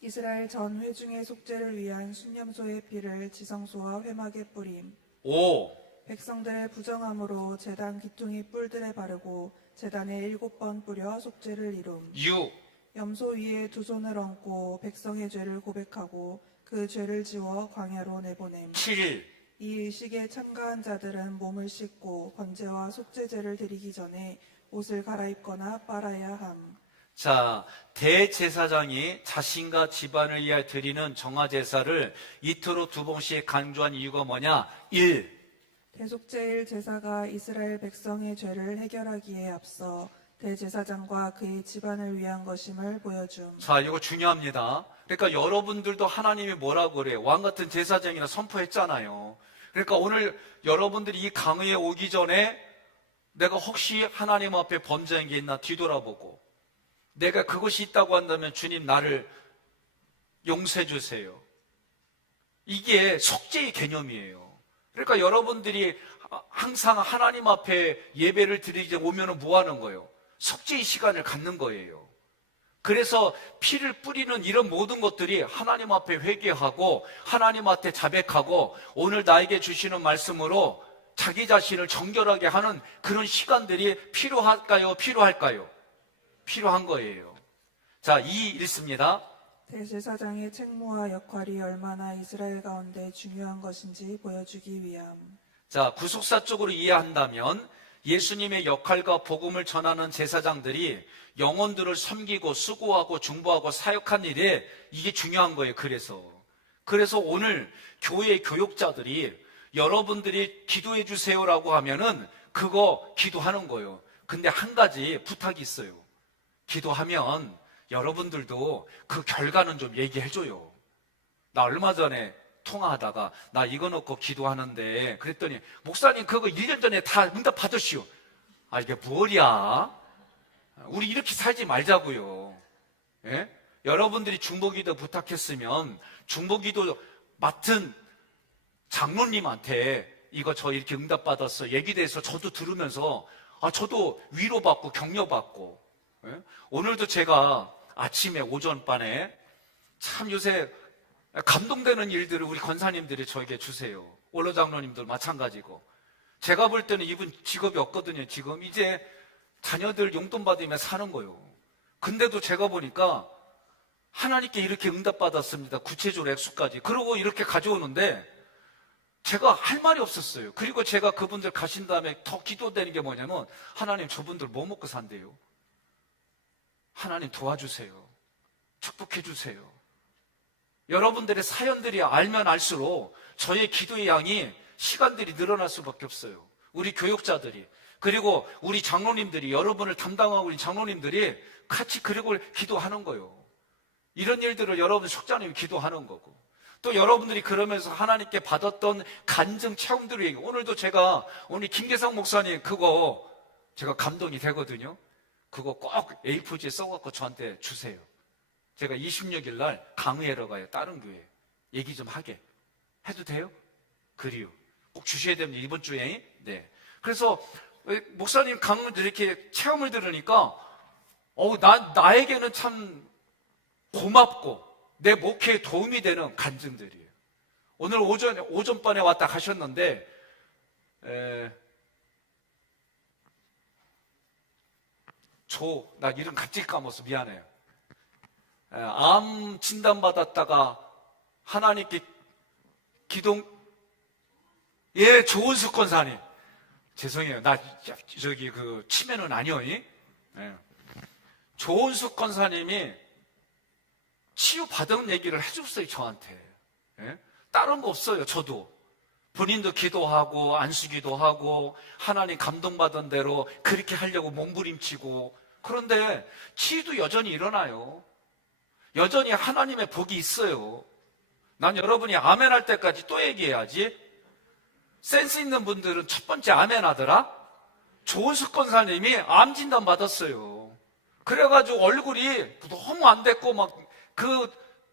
이스라엘 전 회중의 속죄를 위한 순념소의 피를 지성소와 회막에 뿌림. 5. 백성들의 부정함으로 제단 기퉁이 뿔들에 바르고 제단에 7번 뿌려 속죄를 이룸. 6. 염소 위에 두 손을 얹고 백성의 죄를 고백하고 그 죄를 지워 광야로 내보냄. 7. 이 의식에 참가한 자들은 몸을 씻고 번제와 속죄제를 드리기 전에 옷을 갈아입거나 빨아야 함. 자, 대제사장이 자신과 집안을 위하여 드리는 정화제사를 이틀로 2번씩 강조한 이유가 뭐냐? 1. 대속죄일 제사가 이스라엘 백성의 죄를 해결하기에 앞서 대제사장과 그의 집안을 위한 것임을 보여줌. 자, 이거 중요합니다. 그러니까 여러분들도 하나님이 뭐라고 그래요? 왕 같은 제사장이라 선포했잖아요. 그러니까 오늘 여러분들이 이 강의에 오기 전에 내가 혹시 하나님 앞에 범죄한 게 있나 뒤돌아보고 내가 그것이 있다고 한다면 주님 나를 용서해 주세요. 이게 속죄의 개념이에요. 그러니까 여러분들이 항상 하나님 앞에 예배를 드리기 전에 오면은 뭐 하는 거예요? 속죄의 시간을 갖는 거예요. 그래서 피를 뿌리는 이런 모든 것들이 하나님 앞에 회개하고 하나님 앞에 자백하고 오늘 나에게 주시는 말씀으로 자기 자신을 정결하게 하는 그런 시간들이 필요할까요? 필요할까요? 필요한 거예요. 자, 2 읽습니다. 대제사장의 책무와 역할이 얼마나 이스라엘 가운데 중요한 것인지 보여주기 위함. 자, 구속사적으로 이해한다면 예수님의 역할과 복음을 전하는 제사장들이 영혼들을 섬기고 수고하고 중보하고 사역한 일에 이게 중요한 거예요. 그래서 오늘 교회 교육자들이 여러분들이 기도해 주세요라고 하면은 그거 기도하는 거예요. 근데 한 가지 부탁이 있어요. 기도하면 여러분들도 그 결과는 좀 얘기해 줘요. 나 얼마 전에 통화하다가 나 이거 놓고 기도하는데 그랬더니 목사님 그거 1년 전에 다 응답 받으시오. 아, 이게 뭐야? 우리 이렇게 살지 말자고요. 예? 여러분들이 중보기도 부탁했으면 중보기도 맡은 장로님한테 이거 저 이렇게 응답 받았어 얘기돼서 저도 들으면서 저도 위로받고 격려받고. 예? 오늘도 제가 아침에 오전반에 참 요새 감동되는 일들을 우리 권사님들이 저에게 주세요. 원로 장로님들 마찬가지고. 제가 볼 때는 이분 직업이 없거든요. 지금 이제 자녀들 용돈 받으며 사는 거예요. 근데도 제가 보니까 하나님께 이렇게 응답받았습니다. 구체적으로 액수까지. 그러고 이렇게 가져오는데 제가 할 말이 없었어요. 그리고 제가 그분들 가신 다음에 더 기도되는 게 뭐냐면 하나님 저분들 뭐 먹고 산대요? 하나님 도와주세요. 축복해 주세요. 여러분들의 사연들이 알면 알수록 저의 기도의 양이 시간들이 늘어날 수밖에 없어요. 우리 교육자들이 그리고 우리 장로님들이 여러분을 담당하고 있는 장로님들이 같이 그리고 기도하는 거예요. 이런 일들을 여러분 속장님이 기도하는 거고 또 여러분들이 그러면서 하나님께 받았던 간증 체험들을 얘기. 오늘도 제가 오늘 김계상 목사님 그거 제가 감동이 되거든요. 그거 꼭 A4지에 써갖고 저한테 주세요. 제가 26일 날 강의하러 가요. 다른 교회. 얘기 좀 하게. 해도 돼요? 그리요. 꼭 주셔야 됩니다. 이번 주에. 네. 그래서 목사님 강의를 이렇게 체험을 들으니까 나에게는 참 고맙고 내 목회에 도움이 되는 간증들이에요. 오늘 오전반에 왔다 가셨는데 나 이름 갑자기 까먹어서 미안해요. 암 진단받았다가 하나님께 조은숙 권사님. 죄송해요. 나 저기 그 치매는 아니요. 조은숙 권사님이 치유받은 얘기를 해줬어요, 저한테. 다른 거 없어요, 저도. 본인도 기도하고, 안수기도 하고, 하나님 감동받은 대로 그렇게 하려고 몸부림치고, 그런데 치유도 여전히 일어나요. 여전히 하나님의 복이 있어요. 난 여러분이 아멘 할 때까지 또 얘기해야지. 센스 있는 분들은 첫 번째 아멘 하더라? 조은숙 권사님이 암 진단 받았어요. 그래가지고 얼굴이 너무 안 됐고,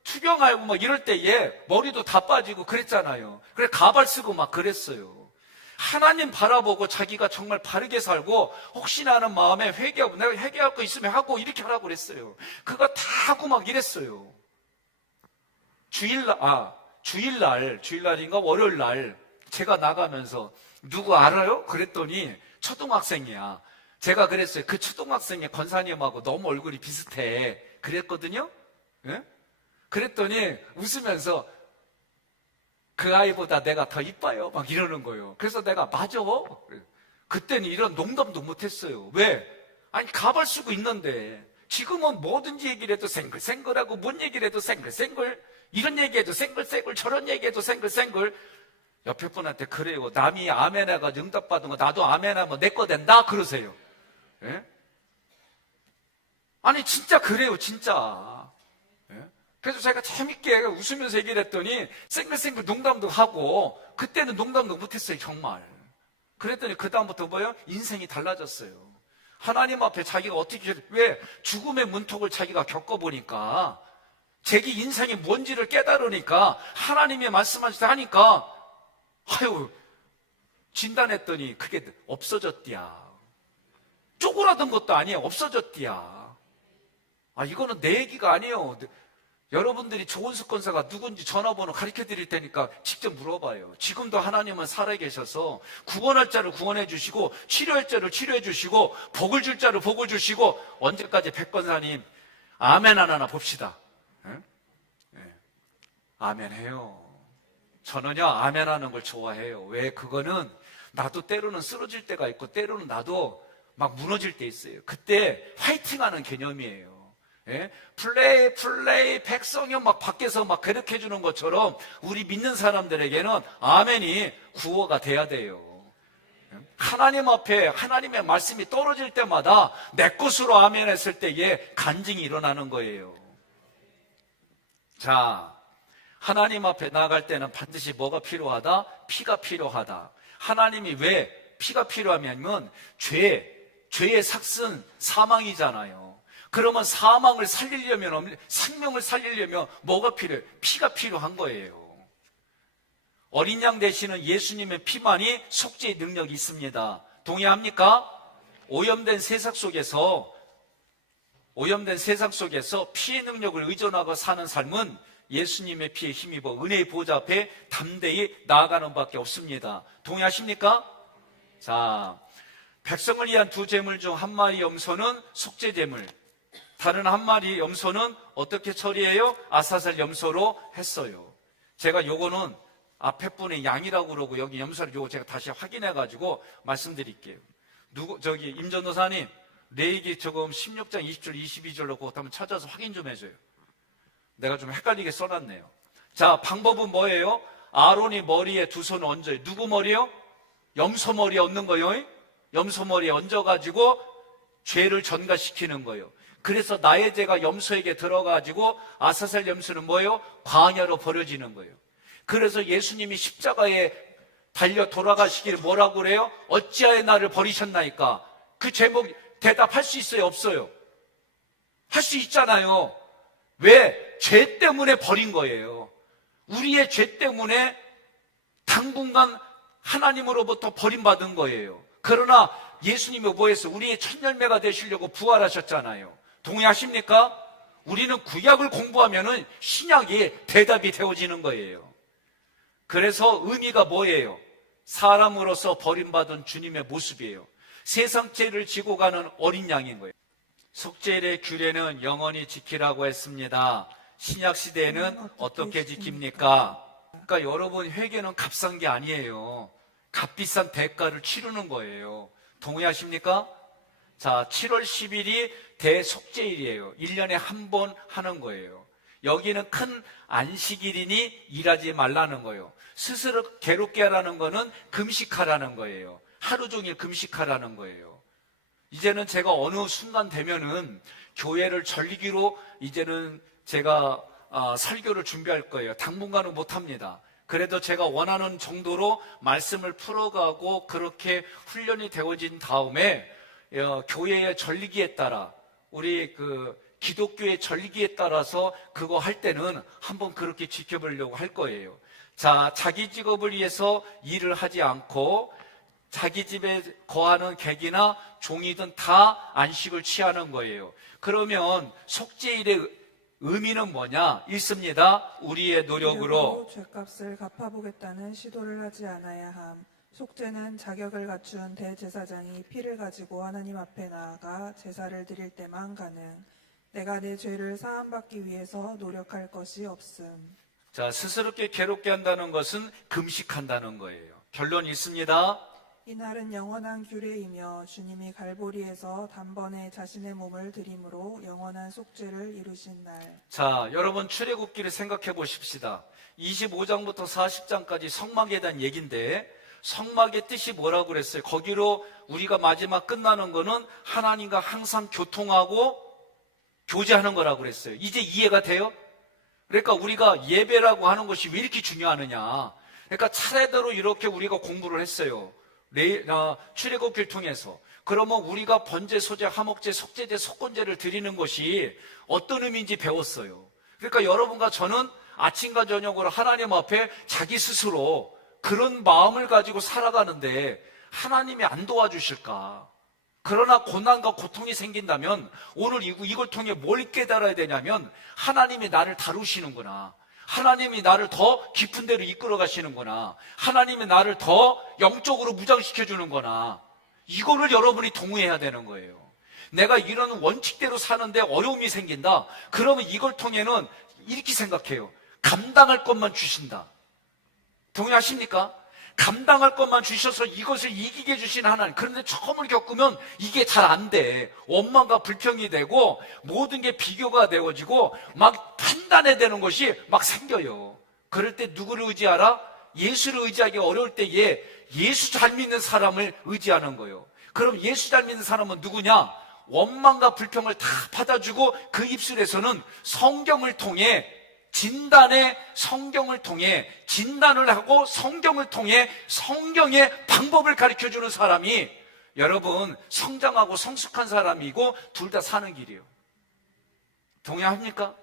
투병하고 이럴 때에 머리도 다 빠지고 그랬잖아요. 그래, 가발 쓰고 그랬어요. 하나님 바라보고 자기가 정말 바르게 살고 혹시나 하는 마음에 회개하고 내가 회개할 거 있으면 하고 이렇게 하라고 그랬어요. 그거 다 하고 이랬어요. 주일날인가 월요일날 제가 나가면서 누구 알아요? 그랬더니 초등학생이야. 제가 그랬어요. 그 초등학생의 권사님하고 너무 얼굴이 비슷해. 그랬거든요. 예? 그랬더니 웃으면서 그 아이보다 내가 더 이뻐요. 이러는 거예요. 그래서 내가 맞아. 그때는 이런 농담도 못했어요. 왜? 아니 가발 쓰고 있는데 지금은 뭐든지 얘기를 해도 생글생글하고 뭔 얘기를 해도 생글생글 이런 얘기해도 생글생글 저런 얘기해도 생글생글. 옆에 분한테 그래요. 남이 아멘해가지고 응답받은 거 나도 아멘하면 내 거 된다 그러세요. 예? 아니 진짜 그래요. 진짜. 그래서 제가 재밌게 웃으면서 얘기를 했더니 생글생글 농담도 하고 그때는 농담도 못했어요. 정말. 그랬더니 그 다음부터 뭐예요? 인생이 달라졌어요. 하나님 앞에 자기가 어떻게 왜 죽음의 문턱을 자기가 겪어보니까 자기 인생이 뭔지를 깨달으니까 하나님의 말씀하실 하니까 진단했더니 그게 없어졌디야. 구원받은 것도 아니에요. 없어졌디야. 이거는 내 얘기가 아니에요. 여러분들이 조은숙 권사가 누군지 전화번호 가르쳐 드릴 테니까 직접 물어봐요. 지금도 하나님은 살아계셔서 구원할 자를 구원해 주시고, 치료할 자를 치료해 주시고, 복을 줄 자를 복을 주시고, 언제까지 백권사님 아멘 하나 봅시다. 응? 네. 아멘 해요. 저는요, 아멘 하는 걸 좋아해요. 왜? 그거는 나도 때로는 쓰러질 때가 있고, 때로는 나도 막 무너질 때 있어요. 그때 화이팅 하는 개념이에요. 예? 플레이, 백성형 막 밖에서 막 괴롭혀 주는 것처럼 우리 믿는 사람들에게는 아멘이 구호가 돼야 돼요. 하나님 앞에 하나님의 말씀이 떨어질 때마다 내 것으로 아멘 했을 때에 간증이 일어나는 거예요. 자, 하나님 앞에 나아갈 때는 반드시 뭐가 필요하다? 피가 필요하다. 하나님이 왜 피가 필요하냐면 죄의 삭슨 사망이잖아요. 그러면 사망을 살리려면, 생명을 살리려면 뭐가 필요해요? 피가 필요한 거예요. 어린 양 되시는 예수님의 피만이 속죄의 능력이 있습니다. 동의합니까? 오염된 세상 속에서 피의 능력을 의존하고 사는 삶은 예수님의 피에 힘입어 은혜의 보좌 앞에 담대히 나아가는 밖에 없습니다. 동의하십니까? 자, 백성을 위한 두 제물 중 한 마리 염소는 속죄 제물, 다른 한 마리 염소는 어떻게 처리해요? 아사살 염소로 했어요. 제가 요거는 앞에 분의 양이라고 그러고 여기 염소를 요거 제가 다시 확인해가지고 말씀드릴게요. 임 전도사님, 레위기 조금 16장 20절 22절로 그것 한번 찾아서 확인 좀 해줘요. 내가 좀 헷갈리게 써놨네요. 자, 방법은 뭐예요? 아론이 머리에 두 손을 얹어요. 누구 머리요? 염소 머리에 얹는 거예요. 염소 머리에 얹어가지고 죄를 전가시키는 거예요. 그래서 나의 죄가 염소에게 들어가지고 아사살 염소는 뭐예요? 광야로 버려지는 거예요. 그래서 예수님이 십자가에 달려 돌아가시기를 뭐라고 그래요? 어찌하여 나를 버리셨나이까? 그 제목 대답할 수 있어요? 없어요? 할 수 있잖아요. 왜? 죄 때문에 버린 거예요. 우리의 죄 때문에 당분간 하나님으로부터 버림받은 거예요. 그러나 예수님이 뭐 했어요? 우리의 첫 열매가 되시려고 부활하셨잖아요. 동의하십니까? 우리는 구약을 공부하면은 신약이 대답이 되어지는 거예요. 그래서 의미가 뭐예요? 사람으로서 버림받은 주님의 모습이에요. 세상 죄를 지고 가는 어린 양인 거예요. 속죄의 규례는 영원히 지키라고 했습니다. 신약 시대에는 어떻게 지킵니까? 그러니까 여러분, 회개는 값싼 게 아니에요. 값비싼 대가를 치르는 거예요. 동의하십니까? 자, 7월 10일이 대속죄일이에요. 1년에 한 번 하는 거예요. 여기는 큰 안식일이니 일하지 말라는 거예요. 스스로 괴롭게 하라는 거는 금식하라는 거예요. 하루 종일 금식하라는 거예요. 이제는 제가 어느 순간 되면은 교회를 절기로 이제는 제가 설교를 준비할 거예요. 당분간은 못합니다. 그래도 제가 원하는 정도로 말씀을 풀어가고 그렇게 훈련이 되어진 다음에 교회의 절기에 따라, 우리 기독교의 절기에 따라서 그거 할 때는 한번 그렇게 지켜보려고 할 거예요. 자, 자기 직업을 위해서 일을 하지 않고 자기 집에 거하는 객이나 종이든 다 안식을 취하는 거예요. 그러면 속죄일의 의미는 뭐냐? 있습니다. 우리의 노력으로 죄값을 갚아보겠다는 시도를 하지 않아야 함. 속죄는 자격을 갖춘 대제사장이 피를 가지고 하나님 앞에 나아가 제사를 드릴 때만 가능. 내가 내 죄를 사함받기 위해서 노력할 것이 없음. 자, 스스롭게 괴롭게 한다는 것은 금식한다는 거예요. 결론이 있습니다. 이날은 영원한 규례이며 주님이 갈보리에서 단번에 자신의 몸을 드림으로 영원한 속죄를 이루신 날. 자, 여러분, 출애굽기를 생각해 보십시다. 25장부터 40장까지 성막에 대한 얘기인데, 성막의 뜻이 뭐라고 그랬어요? 거기로 우리가 마지막 끝나는 거는 하나님과 항상 교통하고 교제하는 거라고 그랬어요. 이제 이해가 돼요? 그러니까 우리가 예배라고 하는 것이 왜 이렇게 중요하느냐? 그러니까 차례대로 이렇게 우리가 공부를 했어요. 출애굽기를 통해서. 그러면 우리가 번제, 소제, 화목제, 속죄제, 속건제를 드리는 것이 어떤 의미인지 배웠어요. 그러니까 여러분과 저는 아침과 저녁으로 하나님 앞에 자기 스스로 그런 마음을 가지고 살아가는데 하나님이 안 도와주실까? 그러나 고난과 고통이 생긴다면 오늘 이걸 통해 뭘 깨달아야 되냐면 하나님이 나를 다루시는구나. 하나님이 나를 더 깊은 데로 이끌어 가시는구나. 하나님이 나를 더 영적으로 무장시켜 주는구나. 이거를 여러분이 동의해야 되는 거예요. 내가 이런 원칙대로 사는데 어려움이 생긴다. 그러면 이걸 통해는 이렇게 생각해요. 감당할 것만 주신다. 동의하십니까? 감당할 것만 주셔서 이것을 이기게 해주신 하나님. 그런데 처음을 겪으면 이게 잘 안 돼. 원망과 불평이 되고 모든 게 비교가 되어지고 막 판단해야 되는 것이 막 생겨요. 그럴 때 누구를 의지하라? 예수를 의지하기 어려울 때에 예수 잘 믿는 사람을 의지하는 거예요. 그럼 예수 잘 믿는 사람은 누구냐? 원망과 불평을 다 받아주고 그 입술에서는 성경을 통해 성경을 통해 진단을 하고 성경을 통해 성경의 방법을 가르쳐주는 사람이 여러분 성장하고 성숙한 사람이고 둘 다 사는 길이에요. 동의합니까?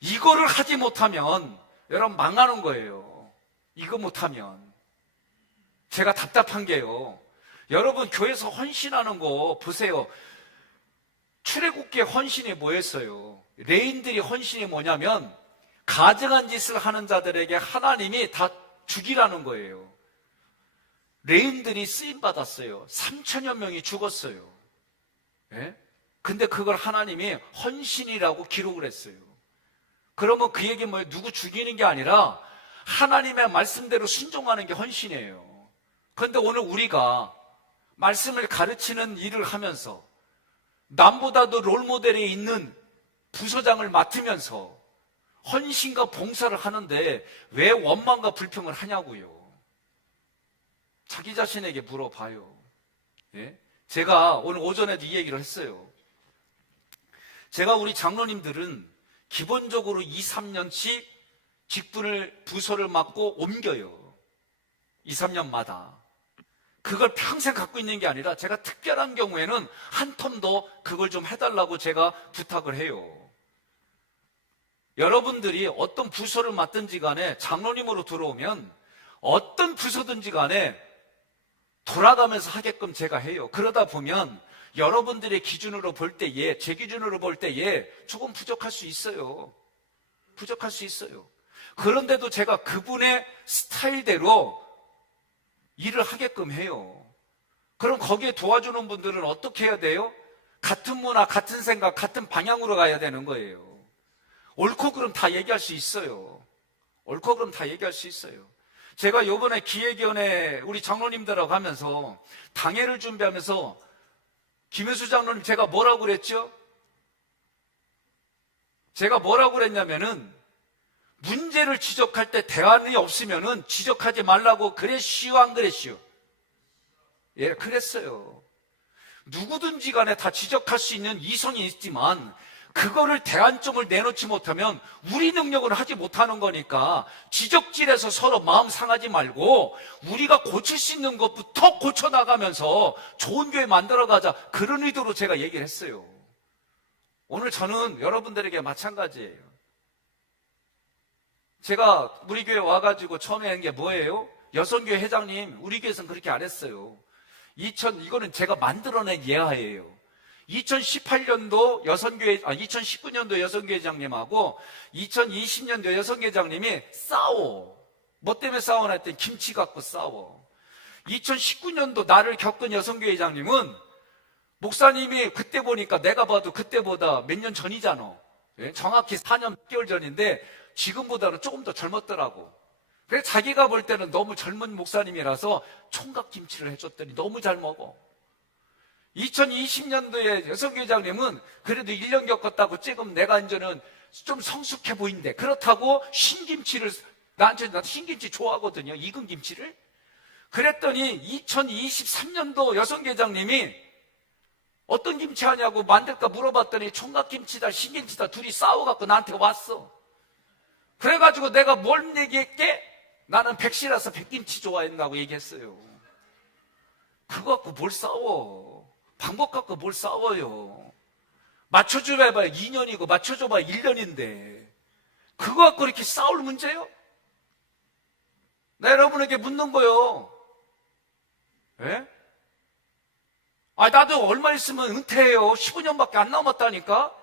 이거를 하지 못하면 여러분 망하는 거예요. 이거 못하면. 제가 답답한 게요. 여러분 교회에서 헌신하는 거 보세요. 출애굽기의 헌신이 뭐였어요? 레인들이 헌신이 뭐냐면 가증한 짓을 하는 자들에게 하나님이 다 죽이라는 거예요. 레인들이 쓰임받았어요. 3천여 명이 죽었어요. 예? 근데 그걸 하나님이 헌신이라고 기록을 했어요. 그러면 그 얘기 뭐예요? 누구 죽이는 게 아니라 하나님의 말씀대로 순종하는 게 헌신이에요. 그런데 오늘 우리가 말씀을 가르치는 일을 하면서 남보다도 롤모델에 있는 부서장을 맡으면서 헌신과 봉사를 하는데 왜 원망과 불평을 하냐고요. 자기 자신에게 물어봐요. 예? 제가 오늘 오전에도 이 얘기를 했어요. 제가 우리 장로님들은 기본적으로 2, 3년씩 직분을 부서를 맡고 옮겨요. 2, 3년마다. 그걸 평생 갖고 있는 게 아니라 제가 특별한 경우에는 한 텀 더 그걸 좀 해달라고 제가 부탁을 해요. 여러분들이 어떤 부서를 맡든지 간에 장로님으로 들어오면 어떤 부서든지 간에 돌아가면서 하게끔 제가 해요. 그러다 보면 여러분들의 기준으로 볼 때에, 제 기준으로 볼 때에 조금 부족할 수 있어요. 부족할 수 있어요. 그런데도 제가 그분의 스타일대로 일을 하게끔 해요. 그럼 거기에 도와주는 분들은 어떻게 해야 돼요? 같은 문화, 같은 생각, 같은 방향으로 가야 되는 거예요. 옳고 그름 다 얘기할 수 있어요. 옳고 그름 다 얘기할 수 있어요. 제가 요번에 기획위원회 우리 장로님들하고 하면서 당회를 준비하면서 김효수 장로님 제가 뭐라고 그랬죠? 제가 뭐라고 그랬냐면은 문제를 지적할 때 대안이 없으면은 지적하지 말라고 그랬시오, 안 그랬시오? 예, 그랬어요. 누구든지 간에 다 지적할 수 있는 이성이 있지만 그거를 대안점을 내놓지 못하면 우리 능력은 하지 못하는 거니까 지적질에서 서로 마음 상하지 말고 우리가 고칠 수 있는 것부터 고쳐나가면서 좋은 교회 만들어가자, 그런 의도로 제가 얘기를 했어요. 오늘 저는 여러분들에게 마찬가지예요. 제가 우리 교회 와가지고 처음에 한 게 뭐예요? 여성교회 회장님, 우리 교회에서는 그렇게 안 했어요. 이거는 제가 만들어낸 예화예요. 2018년도 2019년도 여성교회장님하고 2020년도 여성교회장님이 싸워. 뭐 때문에 싸우나 했더니 김치 갖고 싸워. 2019년도 나를 겪은 여성교회장님은 목사님이 그때 보니까 내가 봐도 그때보다 몇 년 전이잖아. 정확히 4년 6개월 전인데 지금보다는 조금 더 젊었더라고. 그래서 자기가 볼 때는 너무 젊은 목사님이라서 총각김치를 해줬더니 너무 잘 먹어. 2020년도에 여성교회장님은 그래도 1년 겪었다고 지금 내가 이제는 좀 성숙해 보인대. 그렇다고 신김치를, 나 신김치 좋아하거든요. 익은 김치를. 그랬더니 2023년도 여성교회장님이 어떤 김치 하냐고 만들까 물어봤더니 총각김치다 신김치다 둘이 싸워갖고 나한테 왔어. 그래가지고 내가 뭘 얘기했게? 나는 백씨라서 백김치 좋아했다고 얘기했어요. 그거 갖고 뭘 싸워? 방법 갖고 뭘 싸워요? 맞춰줘봐야 2년이고 맞춰줘봐야 1년인데 그거 갖고 이렇게 싸울 문제요? 나 여러분에게 묻는 거요. 예? 나도 얼마 있으면 은퇴해요. 15년밖에 안 남았다니까?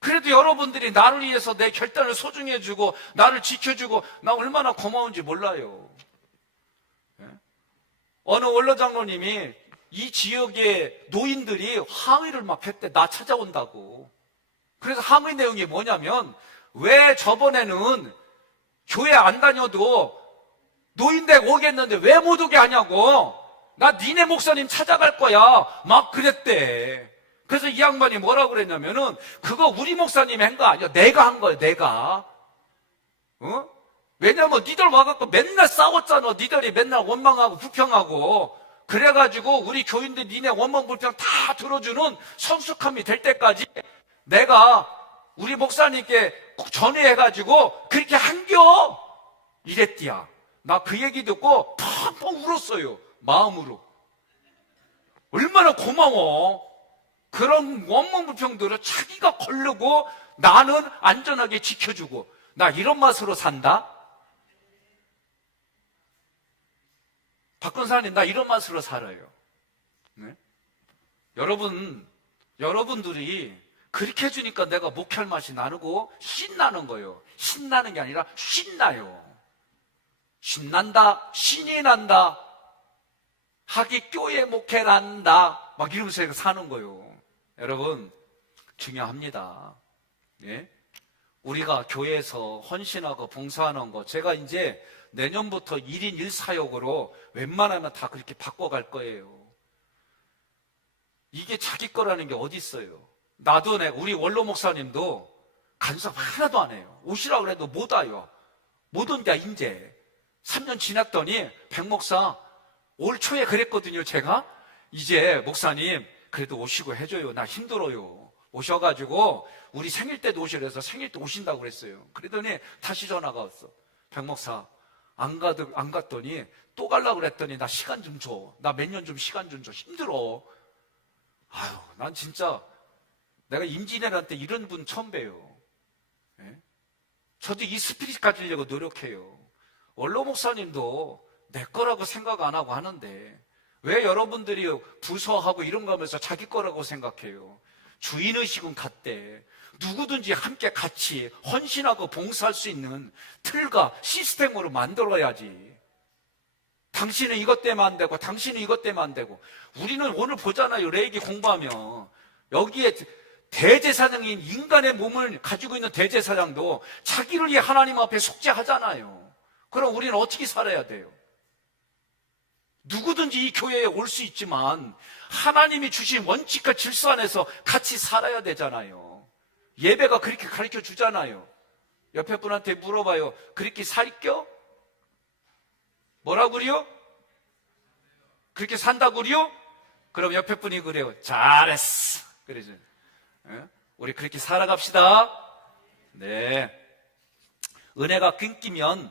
그래도 여러분들이 나를 위해서 내 결단을 소중히 해주고 나를 지켜주고 나 얼마나 고마운지 몰라요. 예? 어느 원로장로님이 이 지역의 노인들이 항의를 막 했대. 나 찾아온다고. 그래서 항의 내용이 뭐냐면, 왜 저번에는 교회 안 다녀도 노인댁 오겠는데 왜 못 오게 하냐고. 나 니네 목사님 찾아갈 거야. 막 그랬대. 그래서 이 양반이 뭐라고 그랬냐면은, 그거 우리 목사님이 한 거 아니야. 내가 한 거야, 내가. 왜냐면 니들 와갖고 맨날 싸웠잖아. 니들이 맨날 원망하고 불평하고. 그래가지고 우리 교인들 니네 원망 불평 다 들어주는 성숙함이 될 때까지 내가 우리 목사님께 전해해가지고 그렇게 한겨 이랬디야. 나 그 얘기 듣고 펑펑 울었어요. 마음으로. 얼마나 고마워. 그런 원망 불평들을 자기가 거르고 나는 안전하게 지켜주고. 나 이런 맛으로 산다. 박근사님, 나 이런 맛으로 살아요. 네? 여러분들이 그렇게 해주니까 내가 목회할 맛이 나고 신나는 거예요. 신나는 게 아니라 신나요. 신난다, 신이 난다, 하기 교회 목회란다, 막 이러면서 사는 거예요. 여러분, 중요합니다. 예? 우리가 교회에서 헌신하고 봉사하는 거, 제가 이제 내년부터 1인 1사역으로 웬만하면 다 그렇게 바꿔갈 거예요. 이게 자기 거라는 게 어디 있어요? 나도 우리 원로 목사님도 간섭 하나도 안 해요. 오시라고 그래도 못 와요. 못 온다 이제. 3년 지났더니 백 목사 올 초에 그랬거든요. 제가 이제 목사님 그래도 오시고 해줘요. 나 힘들어요. 오셔가지고 우리 생일 때도 오시래서 생일 때 오신다고 그랬어요. 그러더니 다시 전화가 왔어. 백 목사 안 갔더니 또 가려고 그랬더니 나 시간 좀 줘. 나 몇 년 좀 시간 좀 줘. 힘들어. 아유, 난 진짜 내가 임진왜란 이런 분 처음 봬요. 예? 저도 이 스피릿 가지려고 노력해요. 원로 목사님도 내 거라고 생각 안 하고 하는데 왜 여러분들이 부서하고 이런 거 하면서 자기 거라고 생각해요? 주인의식은 같대. 누구든지 함께 같이 헌신하고 봉사할 수 있는 틀과 시스템으로 만들어야지. 당신은 이것 때문에 안 되고 당신은 이것 때문에 안 되고. 우리는 오늘 보잖아요. 레이기 공부하면 여기에 대제사장인 인간의 몸을 가지고 있는 대제사장도 자기를 위해 하나님 앞에 속죄하잖아요. 그럼 우리는 어떻게 살아야 돼요? 누구든지 이 교회에 올 수 있지만 하나님이 주신 원칙과 질서 안에서 같이 살아야 되잖아요. 예배가 그렇게 가르쳐 주잖아요. 옆에 분한테 물어봐요. 그렇게 살겨? 뭐라고요? 그렇게 산다고요? 그럼 옆에 분이 그래요. 잘했어. 그러죠. 우리 그렇게 살아갑시다. 네. 은혜가 끊기면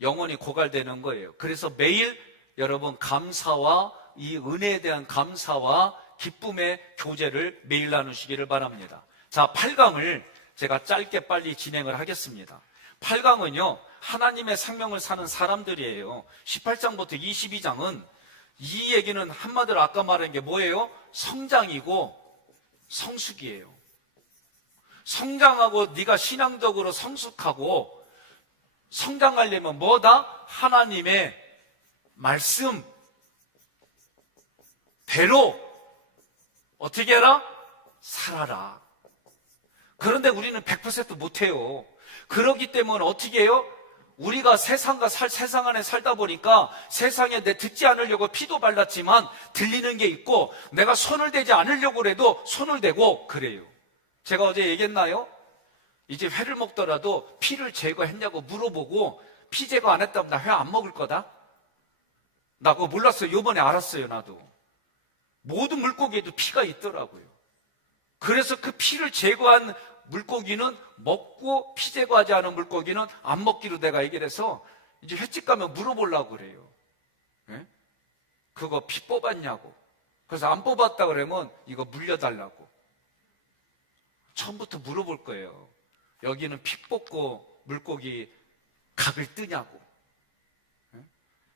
영혼이 고갈되는 거예요. 그래서 매일 여러분 감사와 이 은혜에 대한 감사와 기쁨의 교제를 매일 나누시기를 바랍니다. 자, 8강을 제가 짧게 빨리 진행을 하겠습니다. 8강은요, 하나님의 생명을 사는 사람들이에요. 18장부터 22장은 이 얘기는 한마디로 아까 말한 게 뭐예요? 성장이고 성숙이에요. 성장하고 네가 신앙적으로 성숙하고 성장하려면 뭐다? 하나님의 말씀 대로 어떻게 해라? 살아라. 그런데 우리는 100% 못해요. 그렇기 때문에 어떻게 해요? 우리가 세상 안에 살다 보니까 세상에 내 듣지 않으려고 피도 발랐지만 들리는 게 있고 내가 손을 대지 않으려고 해도 손을 대고 그래요. 제가 어제 얘기했나요? 이제 회를 먹더라도 피를 제거했냐고 물어보고 피 제거 안 했다면 나 회 안 먹을 거다? 나 그거 몰랐어요. 요번에 알았어요. 나도. 모든 물고기에도 피가 있더라고요. 그래서 그 피를 제거한 물고기는 먹고 피 제거하지 않은 물고기는 안 먹기로 내가 얘기를 해서 이제 횟집 가면 물어보려고 그래요. 예? 그거 피 뽑았냐고. 그래서 안 뽑았다 그러면 이거 물려달라고. 처음부터 물어볼 거예요. 여기는 피 뽑고 물고기 각을 뜨냐고. 예?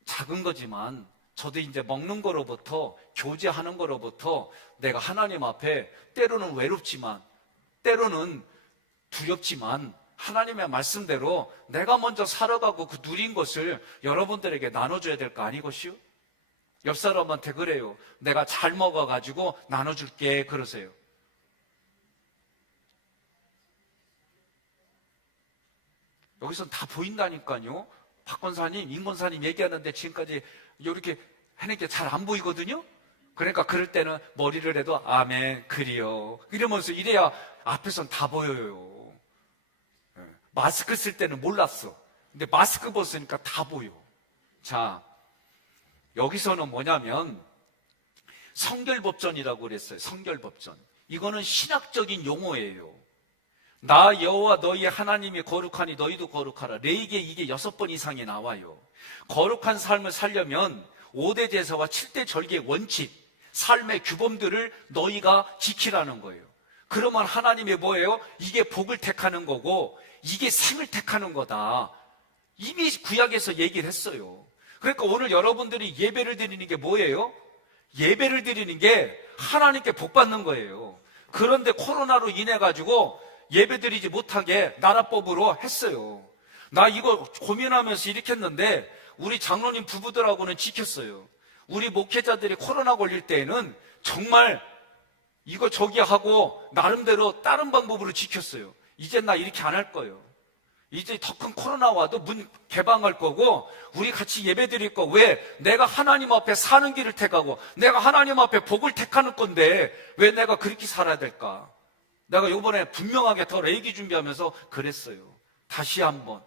작은 거지만 저도 이제 먹는 거로부터, 교제하는 거로부터 내가 하나님 앞에 때로는 외롭지만, 때로는 두렵지만 하나님의 말씀대로 내가 먼저 살아가고 그 누린 것을 여러분들에게 나눠줘야 될 거 아니것이요? 옆 사람한테 그래요. 내가 잘 먹어가지고 나눠줄게, 그러세요. 여기서 다 보인다니까요. 박 권사님, 임 권사님 얘기하는데 지금까지 이렇게 하는 게 잘 안 보이거든요. 그러니까 그럴 때는 머리를 해도 아멘, 그리요, 이러면서 이래야 앞에선 다 보여요. 마스크 쓸 때는 몰랐어. 근데 마스크 벗으니까 다 보여. 자, 여기서는 뭐냐면 성결법전이라고 그랬어요. 성결법전. 이거는 신학적인 용어예요. 나 여호와 너희 하나님이 거룩하니 너희도 거룩하라. 레위기에 이게 6번 이상이 나와요. 거룩한 삶을 살려면 5대 제사와 7대 절기의 원칙, 삶의 규범들을 너희가 지키라는 거예요. 그러면 하나님이 뭐예요? 이게 복을 택하는 거고 이게 생을 택하는 거다. 이미 구약에서 얘기를 했어요. 그러니까 오늘 여러분들이 예배를 드리는 게 뭐예요? 예배를 드리는 게 하나님께 복 받는 거예요. 그런데 코로나로 인해 가지고 예배 드리지 못하게 나라법으로 했어요. 나 이거 고민하면서 이렇게 했는데 우리 장로님 부부들하고는 지켰어요. 우리 목회자들이 코로나 걸릴 때에는 정말 이거 저기 하고 나름대로 다른 방법으로 지켰어요. 이제 나 이렇게 안 할 거예요. 이제 더 큰 코로나 와도 문 개방할 거고 우리 같이 예배 드릴 거. 왜? 내가 하나님 앞에 사는 길을 택하고 내가 하나님 앞에 복을 택하는 건데 왜 내가 그렇게 살아야 될까? 내가 이번에 분명하게 더 레이기 준비하면서 그랬어요. 다시 한번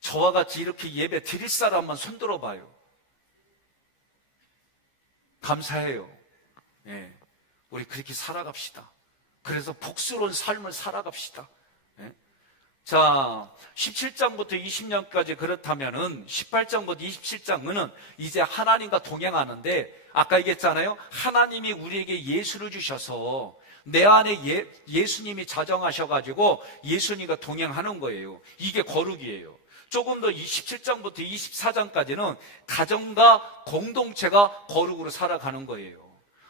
저와 같이 이렇게 예배 드릴 사람만 손들어 봐요. 감사해요. 예, 우리 그렇게 살아갑시다. 그래서 복스러운 삶을 살아갑시다. 예? 자, 17장부터 20년까지 그렇다면은 18장부터 27장은 이제 하나님과 동행하는데 아까 얘기했잖아요. 하나님이 우리에게 예수를 주셔서 내 안에 예수님이 자정하셔가지고 예수님과 동행하는 거예요. 이게 거룩이에요. 조금 더 27장부터 24장까지는 가정과 공동체가 거룩으로 살아가는 거예요.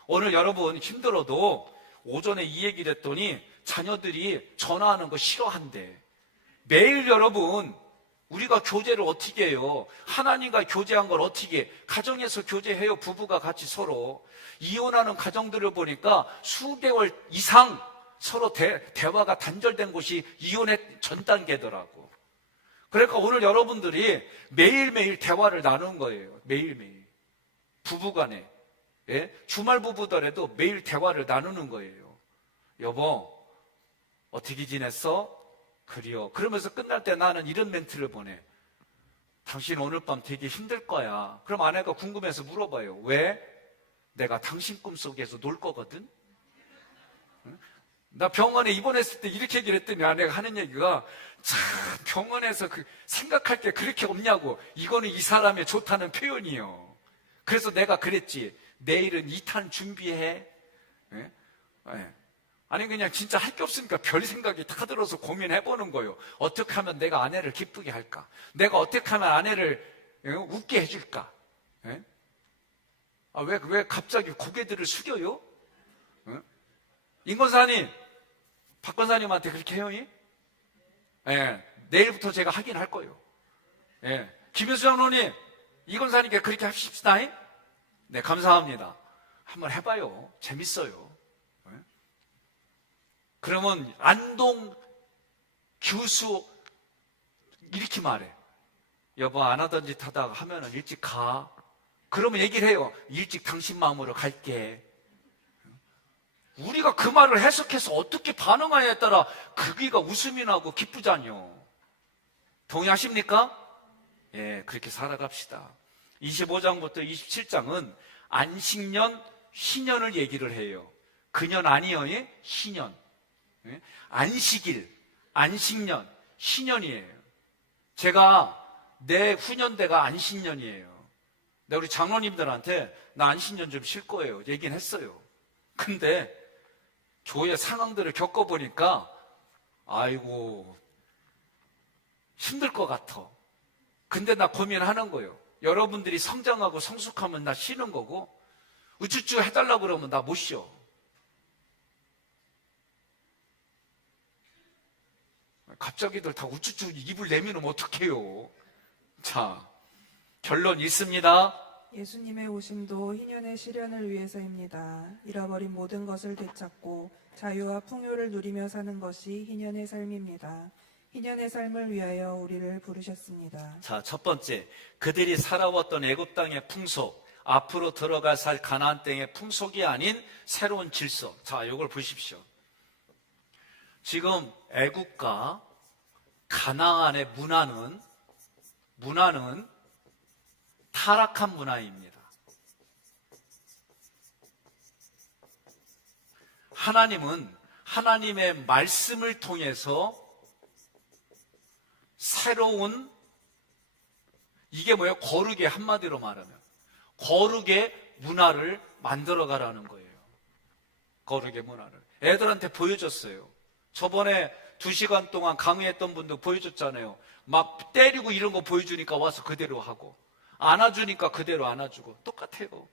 오늘 여러분 힘들어도 오전에 이 얘기를 했더니 자녀들이 전화하는 거 싫어한대. 매일 여러분 우리가 교제를 어떻게 해요? 하나님과 교제한 걸 어떻게 해? 가정에서 교제해요. 부부가 같이 서로. 이혼하는 가정들을 보니까 수개월 이상 서로 대화가 단절된 곳이 이혼의 전 단계더라고. 그러니까 오늘 여러분들이 매일매일 대화를 나누는 거예요. 매일매일. 부부간에. 예? 주말 부부더라도 매일 대화를 나누는 거예요. 여보, 어떻게 지냈어? 그래요. 그러면서 끝날 때 나는 이런 멘트를 보내. 당신 오늘 밤 되게 힘들 거야. 그럼 아내가 궁금해서 물어봐요. 왜? 내가 당신 꿈속에서 놀 거거든? 응? 나 병원에 입원했을 때 이렇게 얘기를 했더니 아내가 하는 얘기가 참 병원에서 생각할 게 그렇게 없냐고. 이거는 이 사람의 좋다는 표현이에요. 그래서 내가 그랬지. 내일은 2탄 준비해. 예? 예. 아니 그냥 진짜 할 게 없으니까 별 생각이 다 들어서 고민해보는 거예요. 어떻게 하면 내가 아내를 기쁘게 할까? 내가 어떻게 하면 아내를 웃게 해줄까? 예? 아, 왜 갑자기 고개들을 숙여요? 예? 임 권사님, 박 권사님한테 그렇게 해요? 예, 내일부터 제가 하긴 할 거예요. 예. 김효수 장로님, 이 권사님께 그렇게 합시다. 네, 감사합니다. 한번 해봐요. 재밌어요. 그러면 안동 교수 이렇게 말해. 여보, 안 하던 짓 하다가 하면은 일찍 가. 그러면 얘기를 해요. 일찍 당신 마음으로 갈게. 우리가 그 말을 해석해서 어떻게 반응하냐에 따라 그기가 웃음이 나고 기쁘잖요. 동의하십니까? 예, 그렇게 살아갑시다. 25장부터 27장은 안식년, 희년을 얘기를 해요. 그년 아니요, 예? 희년. 안식일, 안식년, 희년이에요. 제가 내 후년대가 안식년이에요. 내가 우리 장로님들한테 나 안식년 좀 쉴 거예요. 얘기는 했어요. 근데 교회 상황들을 겪어보니까 아이고 힘들 것 같아. 근데 나 고민하는 거예요. 여러분들이 성장하고 성숙하면 나 쉬는 거고, 우쭈쭈 해달라고 그러면 나 못 쉬어. 갑자기들 다 우쭈쭈 입을 내미면 어떡해요. 자, 결론 있습니다. 예수님의 오심도 희년의 실현을 위해서입니다. 잃어버린 모든 것을 되찾고 자유와 풍요를 누리며 사는 것이 희년의 삶입니다. 희년의 삶을 위하여 우리를 부르셨습니다. 자, 첫 번째, 그들이 살아왔던 애굽 땅의 풍속, 앞으로 들어갈 살 가나안 땅의 풍속이 아닌 새로운 질서. 자, 이걸 보십시오. 지금 애굽과 가나안의 문화는 타락한 문화입니다. 하나님은 하나님의 말씀을 통해서 새로운, 이게 뭐예요? 거룩의, 한마디로 말하면 거룩의 문화를 만들어 가라는 거예요. 거룩의 문화를 애들한테 보여줬어요. 저번에 2시간 동안 강의했던 분도 보여줬잖아요. 막 때리고 이런 거 보여주니까 와서 그대로 하고, 안아주니까 그대로 안아주고. 똑같아요.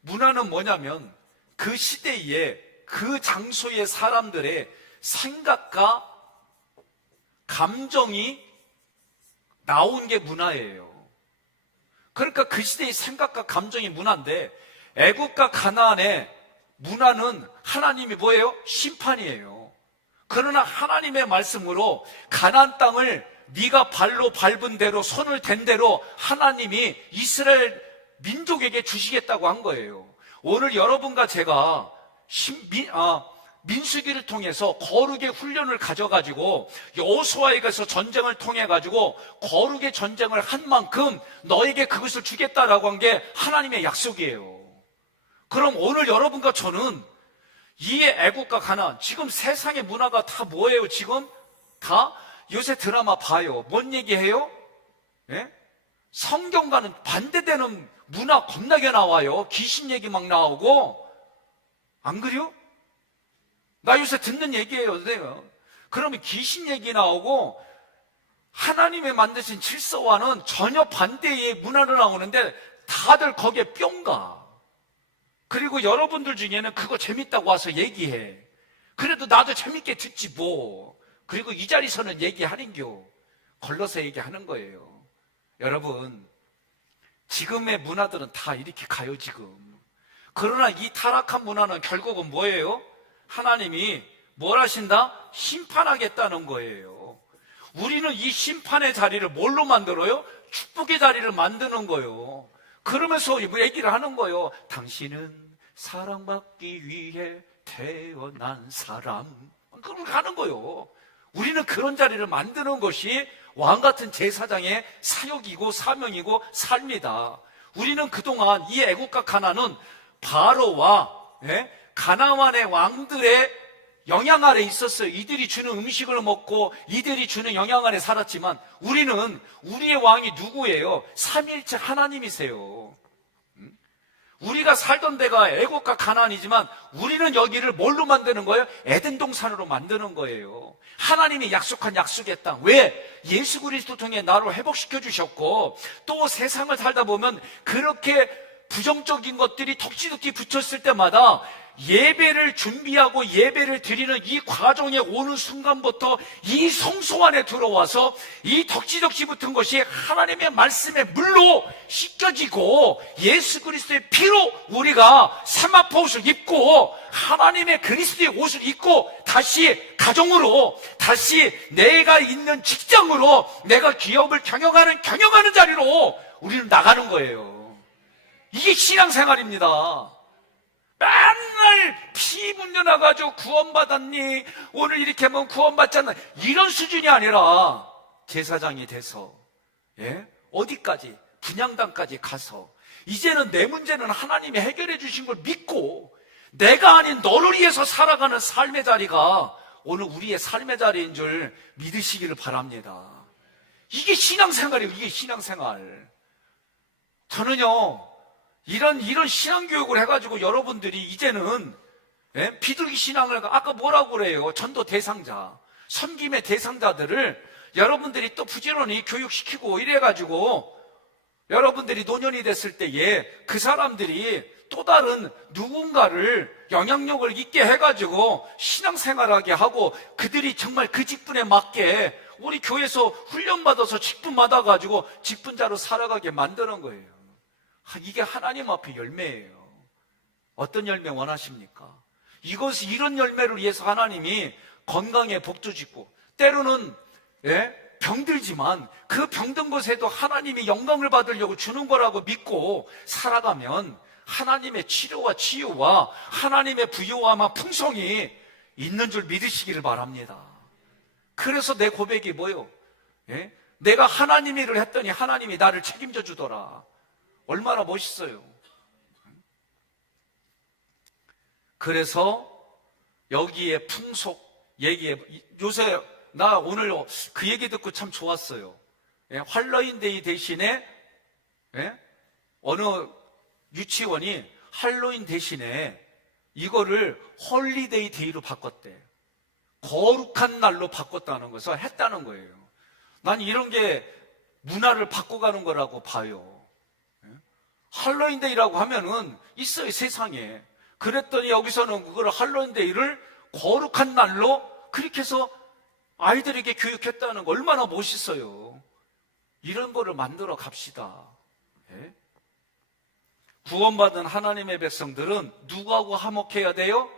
문화는 뭐냐면 그 시대에 그 장소의 사람들의 생각과 감정이 나온 게 문화예요. 그러니까 그 시대의 생각과 감정이 문화인데, 애국과 가나안의 문화는 하나님이 뭐예요? 심판이에요. 그러나 하나님의 말씀으로 가나안 땅을 네가 발로 밟은 대로, 손을 댄 대로 하나님이 이스라엘 민족에게 주시겠다고 한 거예요. 오늘 여러분과 제가 민수기를 통해서 거룩의 훈련을 가져가지고 여호수아에 가서 전쟁을 통해 가지고 거룩의 전쟁을 한 만큼 너에게 그것을 주겠다라고 한 게 하나님의 약속이에요. 그럼 오늘 여러분과 저는 이 애국과 가나안, 지금 세상의 문화가 다 뭐예요? 지금 다 요새 드라마 봐요. 뭔 얘기해요? 예? 성경과는 반대되는 문화 겁나게 나와요. 귀신 얘기 막 나오고. 안 그래요? 나 요새 듣는 얘기예요. 그러면 귀신 얘기 나오고 하나님의 만드신 질서와는 전혀 반대의 문화를 나오는데 다들 거기에 뿅 가. 그리고 여러분들 중에는 그거 재밌다고 와서 얘기해. 그래도 나도 재밌게 듣지 뭐. 그리고 이 자리에서는 얘기하는겨. 걸러서 얘기하는 거예요. 여러분, 지금의 문화들은 다 이렇게 가요, 지금. 그러나 이 타락한 문화는 결국은 뭐예요? 하나님이 뭘 하신다? 심판하겠다는 거예요. 우리는 이 심판의 자리를 뭘로 만들어요? 축복의 자리를 만드는 거예요. 그러면서 얘기를 하는 거예요. 당신은 사랑받기 위해 태어난 사람. 그렇게 하는 거예요. 우리는 그런 자리를 만드는 것이 왕같은 제사장의 사역이고 사명이고 삶이다. 우리는 그동안 이 애국과 가나안은 바로와 가나안의 왕들의 영향 아래 있었어요. 이들이 주는 음식을 먹고 이들이 주는 영향 아래 살았지만 우리는, 우리의 왕이 누구예요? 삼위일체 하나님이세요. 우리가 살던 데가 애국과 가나안이지만 우리는 여기를 뭘로 만드는 거예요? 에덴 동산으로 만드는 거예요. 하나님이 약속한 약속의 땅. 왜? 예수 그리스도 통해 나를 회복시켜 주셨고, 또 세상을 살다 보면 그렇게 부정적인 것들이 덕지덕지 붙였을 때마다 예배를 준비하고 예배를 드리는 이 과정에 오는 순간부터 이 성소 안에 들어와서 이 덕지덕지 붙은 것이 하나님의 말씀의 물로 씻겨지고 예수 그리스도의 피로 우리가 세마포 옷을 입고 하나님의 그리스도의 옷을 입고 다시 가정으로, 다시 내가 있는 직장으로, 내가 기업을 경영하는 자리로 우리는 나가는 거예요. 이게 신앙생활입니다. 맨날 피 문려나가지고 구원받았니? 오늘 이렇게 하면 구원받잖아. 이런 수준이 아니라 제사장이 돼서 어디까지? 분향단까지 가서 이제는 내 문제는 하나님이 해결해 주신 걸 믿고 내가 아닌 너를 위해서 살아가는 삶의 자리가 오늘 우리의 삶의 자리인 줄 믿으시기를 바랍니다. 이게 신앙생활이에요. 이게 신앙생활. 저는요, 이런 신앙교육을 해가지고 여러분들이 이제는 비둘기 신앙을, 아까 뭐라고 그래요? 전도 대상자, 섬김의 대상자들을 여러분들이 또 부지런히 교육시키고 이래가지고 여러분들이 노년이 됐을 때에 그 사람들이 또 다른 누군가를 영향력을 있게 해가지고 신앙생활하게 하고 그들이 정말 그 직분에 맞게 우리 교회에서 훈련받아서 직분 받아가지고 직분자로 살아가게 만드는 거예요. 이게 하나님 앞에 열매예요. 어떤 열매 원하십니까? 이런 열매를 위해서 하나님이 건강에 복도 짓고 때로는 병들지만 그 병든 것에도 하나님이 영광을 받으려고 주는 거라고 믿고 살아가면 하나님의 치료와 치유와 하나님의 부요함과 풍성이 있는 줄 믿으시기를 바랍니다. 그래서 내 고백이 뭐요? 내가 하나님 일을 했더니 하나님이 나를 책임져 주더라. 얼마나 멋있어요. 그래서 여기에 풍속 얘기에 요새 나 오늘 그 얘기 듣고 참 좋았어요. 할로윈데이 대신에 어느 유치원이 할로윈 대신에 이거를 홀리데이 데이로 바꿨대. 거룩한 날로 바꿨다는 것을 했다는 거예요. 난 이런 게 문화를 바꿔가는 거라고 봐요. 할로윈데이라고 하면은 있어요, 세상에. 그랬더니 여기서는 그걸 할로윈데이를 거룩한 날로 그렇게 해서 아이들에게 교육했다는 거 얼마나 멋있어요. 이런 거를 만들어 갑시다. 구원받은 하나님의 백성들은 누구하고 화목해야 돼요?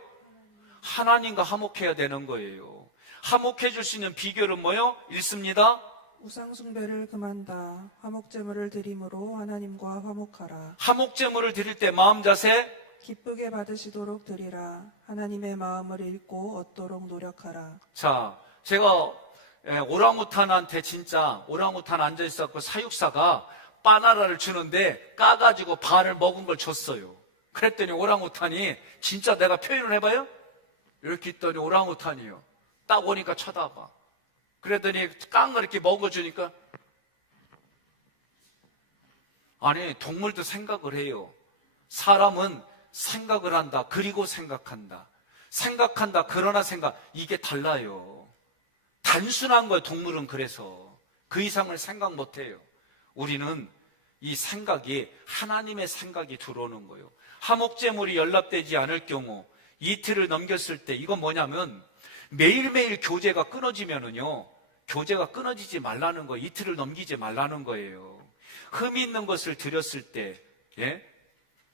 하나님과 화목해야 되는 거예요. 화목해 줄 수 있는 비결은 뭐요? 읽습니다. 우상 숭배를 금한다. 화목제물을 드림으로 하나님과 화목하라. 화목제물을 드릴 때 마음 자세 기쁘게 받으시도록 드리라. 하나님의 마음을 읽고 얻도록 노력하라. 자, 제가 오랑우탄한테 진짜 오랑우탄 앉아있었고 사육사가 바나나를 주는데 까가지고 반을 먹은 걸 줬어요. 그랬더니 오랑우탄이 진짜 내가 표현을 해봐요? 이렇게 있더니 오랑우탄이요. 딱 오니까 쳐다봐. 그랬더니 깡 이렇게 먹어주니까 아니 동물도 생각을 해요. 사람은 생각을 한다. 그리고 생각한다. 생각한다. 그러나 생각. 이게 달라요. 단순한 거예요. 동물은 그래서. 그 이상을 생각 못해요. 우리는 이 생각이 하나님의 생각이 들어오는 거예요. 화목제물이 연락되지 않을 경우 이틀을 넘겼을 때 이건 뭐냐면 매일매일 교제가 끊어지면은요. 교제가 끊어지지 말라는 거예요. 이틀을 넘기지 말라는 거예요. 흠이 있는 것을 드렸을 때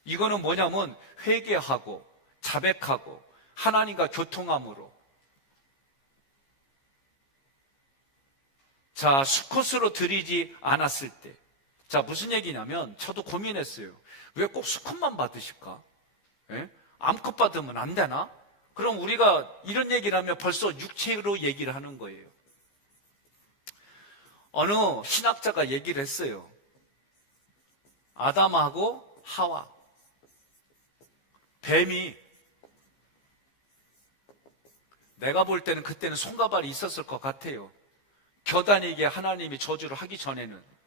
이거는 뭐냐면 회개하고 자백하고 하나님과 교통함으로 자 수컷으로 드리지 않았을 때 자 무슨 얘기냐면 저도 고민했어요. 왜 꼭 수컷만 받으실까? 암컷 받으면 안 되나? 그럼 우리가 이런 얘기를 하면 벌써 육체로 얘기를 하는 거예요. 어느 신학자가 얘기를 했어요. 아담하고 하와 뱀이 내가 볼 때는 그때는 손가발이 있었을 것 같아요. 겨다니게 하나님이 저주를 하기 전에는.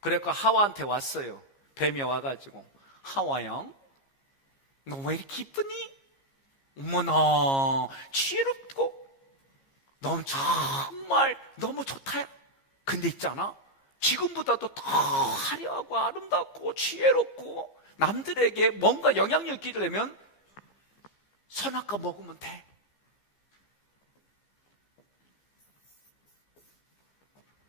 그러니까 하와한테 왔어요. 뱀이 와가지고 하와 양, 너 왜 이렇게 이쁘니? 어머나 지혜롭고 넌 정말 너무 좋다. 근데 있잖아 지금보다도 더 화려하고 아름답고 지혜롭고 남들에게 뭔가 영향력 끼려면 선악과 먹으면 돼.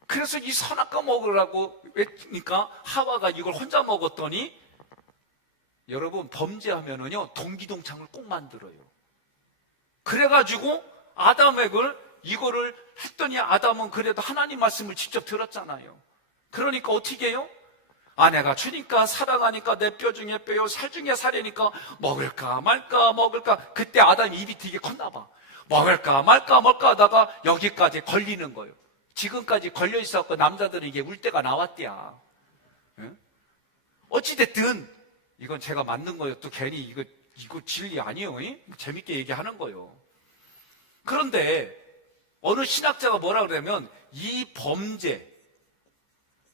그래서 이 선악과 먹으라고 그러니까 하와가 이걸 혼자 먹었더니 여러분 범죄하면은요 동기동창을 꼭 만들어요. 그래가지고 아담에게 이거를 했더니 아담은 그래도 하나님 말씀을 직접 들었잖아요. 그러니까 어떻게 해요? 아내가 주니까 사랑하니까 내 뼈 중에 뼈요 살 중에 살이니까 먹을까 말까 먹을까. 그때 아담 입이 되게 컸나 봐. 먹을까 말까 하다가 여기까지 걸리는 거예요. 지금까지 걸려 있었고 남자들은 이게 울 때가 나왔대야. 어찌됐든 이건 제가 만든 거예요. 또 괜히 이거 진리 아니에요. 재밌게 얘기하는 거예요. 그런데 어느 신학자가 뭐라 그러냐면 이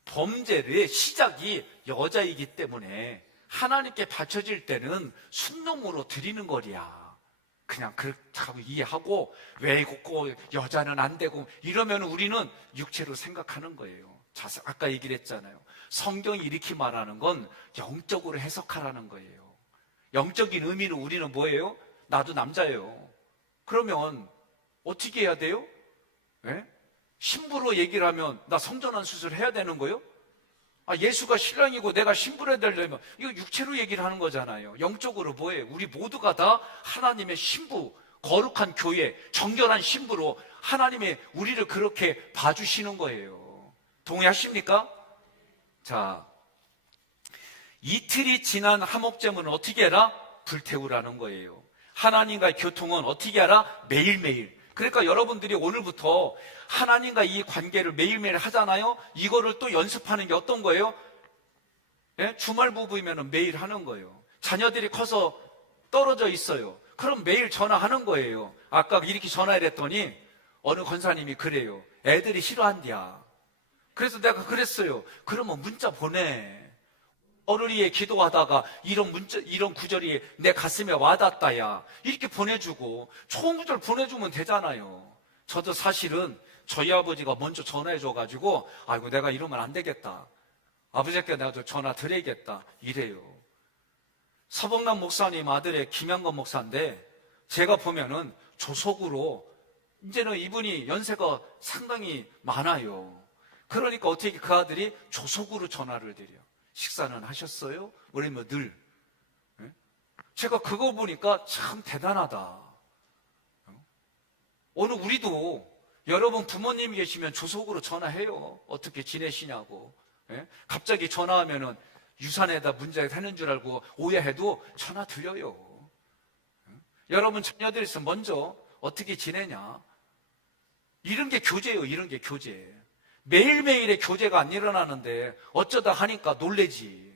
범죄의 시작이 여자이기 때문에 하나님께 바쳐질 때는 순놈으로 드리는 거리야. 그냥 그렇다고 이해하고 왜 꼭 여자는 안 되고 이러면 우리는 육체로 생각하는 거예요. 자, 아까 얘기를 했잖아요. 성경이 이렇게 말하는 건 영적으로 해석하라는 거예요. 영적인 의미는 우리는 뭐예요? 나도 남자예요. 그러면 어떻게 해야 돼요? 예? 신부로 얘기를 하면 나 성전환 수술을 해야 되는 거예요? 예수가 신랑이고 내가 신부를 되려면 이거 육체로 얘기를 하는 거잖아요. 영적으로 뭐예요? 우리 모두가 다 하나님의 신부, 거룩한 교회, 정결한 신부로 하나님의 우리를 그렇게 봐주시는 거예요. 동의하십니까? 자, 이틀이 지난 화목제물은 어떻게 해라? 불태우라는 거예요. 하나님과의 교통은 어떻게 하라? 매일매일. 그러니까 여러분들이 오늘부터 하나님과 이 관계를 매일매일 하잖아요. 이거를 또 연습하는 게 어떤 거예요? 예? 주말 부부이면 매일 하는 거예요. 자녀들이 커서 떨어져 있어요. 그럼 매일 전화하는 거예요. 아까 이렇게 전화를 했더니 어느 권사님이 그래요. 애들이 싫어한대야. 그래서 내가 그랬어요. 그러면 문자 보내. 어른이에 기도하다가 이런 문자, 이런 구절이 내 가슴에 와닿다야. 이렇게 보내주고 좋은 구절 보내주면 되잖아요. 저도 사실은 저희 아버지가 먼저 전화해줘가지고 아이고 내가 이러면 안 되겠다. 아버지께 내가 좀 전화 드려야겠다. 이래요. 서복남 목사님 아들의 김양건 목사인데 제가 보면은 조속으로 이제는 이분이 연세가 상당히 많아요. 그러니까 어떻게 그 아들이 조속으로 전화를 드려요. 식사는 하셨어요? 그러면 늘. 제가 그거 보니까 참 대단하다. 오늘 우리도 여러분 부모님이 계시면 조속으로 전화해요. 어떻게 지내시냐고. 갑자기 전화하면은 유산에다 문제가 되는 줄 알고 오해해도 전화 드려요. 여러분 자녀들 있으면 먼저 어떻게 지내냐. 이런 게 교제예요. 이런 게 교제. 매일매일의 교제가 안 일어나는데 어쩌다 하니까 놀래지.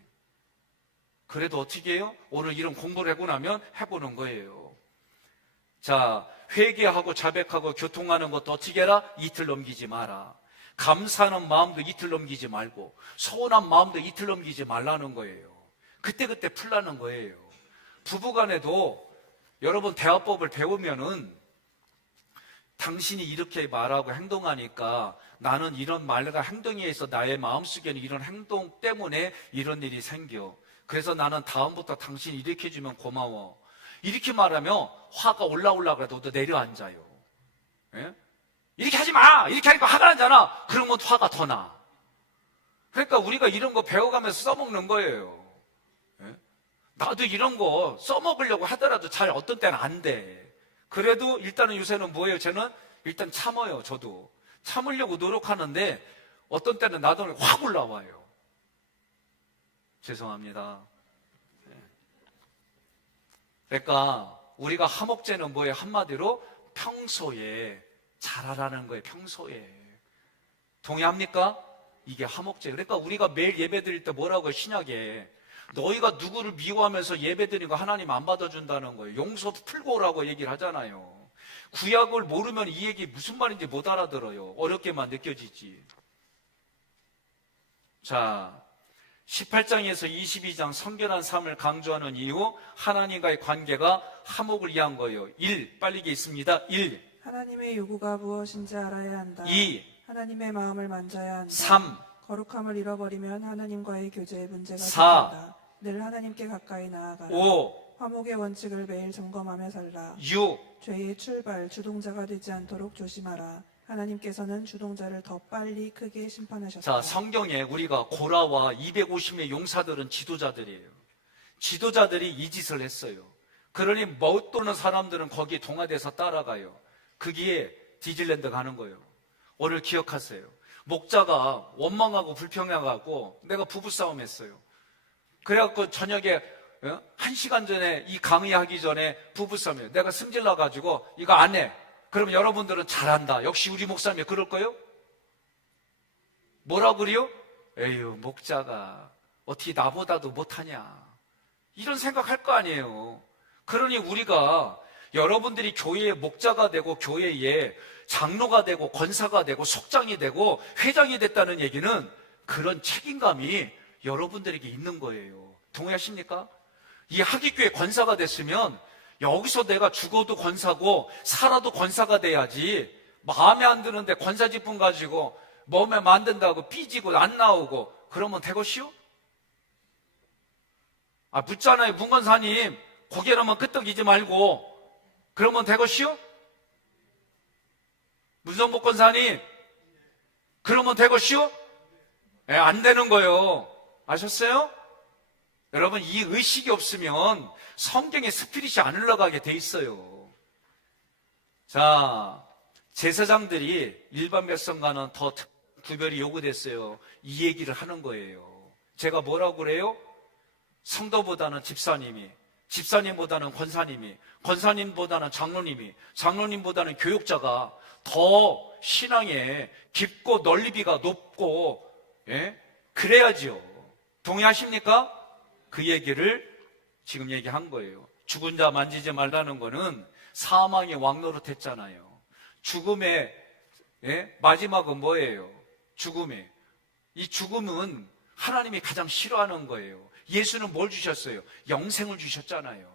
그래도 어떻게 해요? 오늘 이런 공부를 하고 나면 해보는 거예요. 자, 회개하고 자백하고 교통하는 것도 어떻게 해라? 이틀 넘기지 마라. 감사하는 마음도 이틀 넘기지 말고 서운한 마음도 이틀 넘기지 말라는 거예요. 그때그때 풀라는 거예요. 부부간에도 여러분 대화법을 배우면은 당신이 이렇게 말하고 행동하니까 나는 이런 말과 행동에 있어 나의 마음속에는 이런 행동 때문에 이런 일이 생겨. 그래서 나는 다음부터 당신이 이렇게 해주면 고마워. 이렇게 말하면 화가 올라오려고 해도 내려앉아요. 예? 이렇게 하지 마! 이렇게 하니까 화가 나잖아! 그러면 화가 더 나. 그러니까 우리가 이런 거 배워가면서 써먹는 거예요. 예? 나도 이런 거 써먹으려고 하더라도 잘 어떤 때는 안 돼. 그래도 일단은 요새는 뭐예요? 저는 일단 참아요. 저도 참으려고 노력하는데 어떤 때는 나도 확 올라와요. 죄송합니다. 그러니까 우리가 화목제는 뭐예요? 한마디로 평소에 잘하라는 거예요. 평소에. 동의합니까? 이게 화목제. 그러니까 우리가 매일 예배 드릴 때 뭐라고 해요? 신약에 너희가 누구를 미워하면서 예배드리고 하나님 안 받아준다는 거예요. 용서 풀고 오라고 얘기를 하잖아요. 구약을 모르면 이 얘기 무슨 말인지 못 알아들어요. 어렵게만 느껴지지. 자, 18장에서 22장 성결한 삶을 강조하는 이유, 하나님과의 관계가 화목을 위한 거예요. 1, 빨리 있습니다. 1. 하나님의 요구가 무엇인지 알아야 한다. 2. 하나님의 마음을 만져야 한다. 3. 거룩함을 잃어버리면 하나님과의 교제에 문제가 4. 생긴다. 늘 하나님께 가까이 나아가라. 5. 화목의 원칙을 매일 점검하며 살라. 6. 죄의 출발, 주동자가 되지 않도록 조심하라. 하나님께서는 주동자를 더 빨리 크게 심판하셨다. 자, 성경에 우리가 고라와 250의 용사들은 지도자들이에요. 지도자들이 이 짓을 했어요. 그러니 못 도는 사람들은 거기에 동화돼서 따라가요. 거기에 디즈랜드 가는 거예요. 오늘 기억하세요. 목자가 원망하고 불평해가고 내가 부부싸움 했어요. 그래갖고 저녁에 1시간 전에 이 강의하기 전에 부부싸움이에요. 내가 승질나가지고 이거 안 해. 그럼 여러분들은 잘한다. 역시 우리 목사님이 그럴 거예요? 뭐라고 그래요? 에휴, 목자가 어떻게 나보다도 못하냐. 이런 생각할 거 아니에요. 그러니 우리가 여러분들이 교회의 목자가 되고 교회의 장로가 되고 권사가 되고 속장이 되고 회장이 됐다는 얘기는 그런 책임감이 여러분들에게 있는 거예요. 동의하십니까? 이 하기교회 권사가 됐으면 여기서 내가 죽어도 권사고 살아도 권사가 돼야지 마음에 안 드는데 권사 직분 가지고 몸에 만든다고 삐지고 안 나오고 그러면 되겠시오? 묻잖아요. 문건사님, 고개로만 끄떡이지 말고 그러면 되겠시오? 문성복권사님, 그러면 되겠시오? 예, 안 되는 거예요. 아셨어요? 여러분, 이 의식이 없으면 성경의 스피릿이 안 흘러가게 돼 있어요. 자, 제사장들이 일반 백성과는 더 구별이 요구됐어요. 이 얘기를 하는 거예요. 제가 뭐라고 그래요? 성도보다는 집사님이, 집사님보다는 권사님이, 권사님보다는 장로님이, 장로님보다는 교육자가 더 신앙의 깊고 넓이가 높고, 예? 그래야지요. 동의하십니까? 그 얘기를 지금 얘기한 거예요. 죽은 자 만지지 말라는 거는 사망의 왕노릇 했잖아요. 죽음의, 예? 마지막은 뭐예요? 죽음의. 이 죽음은 하나님이 가장 싫어하는 거예요. 예수는 뭘 주셨어요? 영생을 주셨잖아요.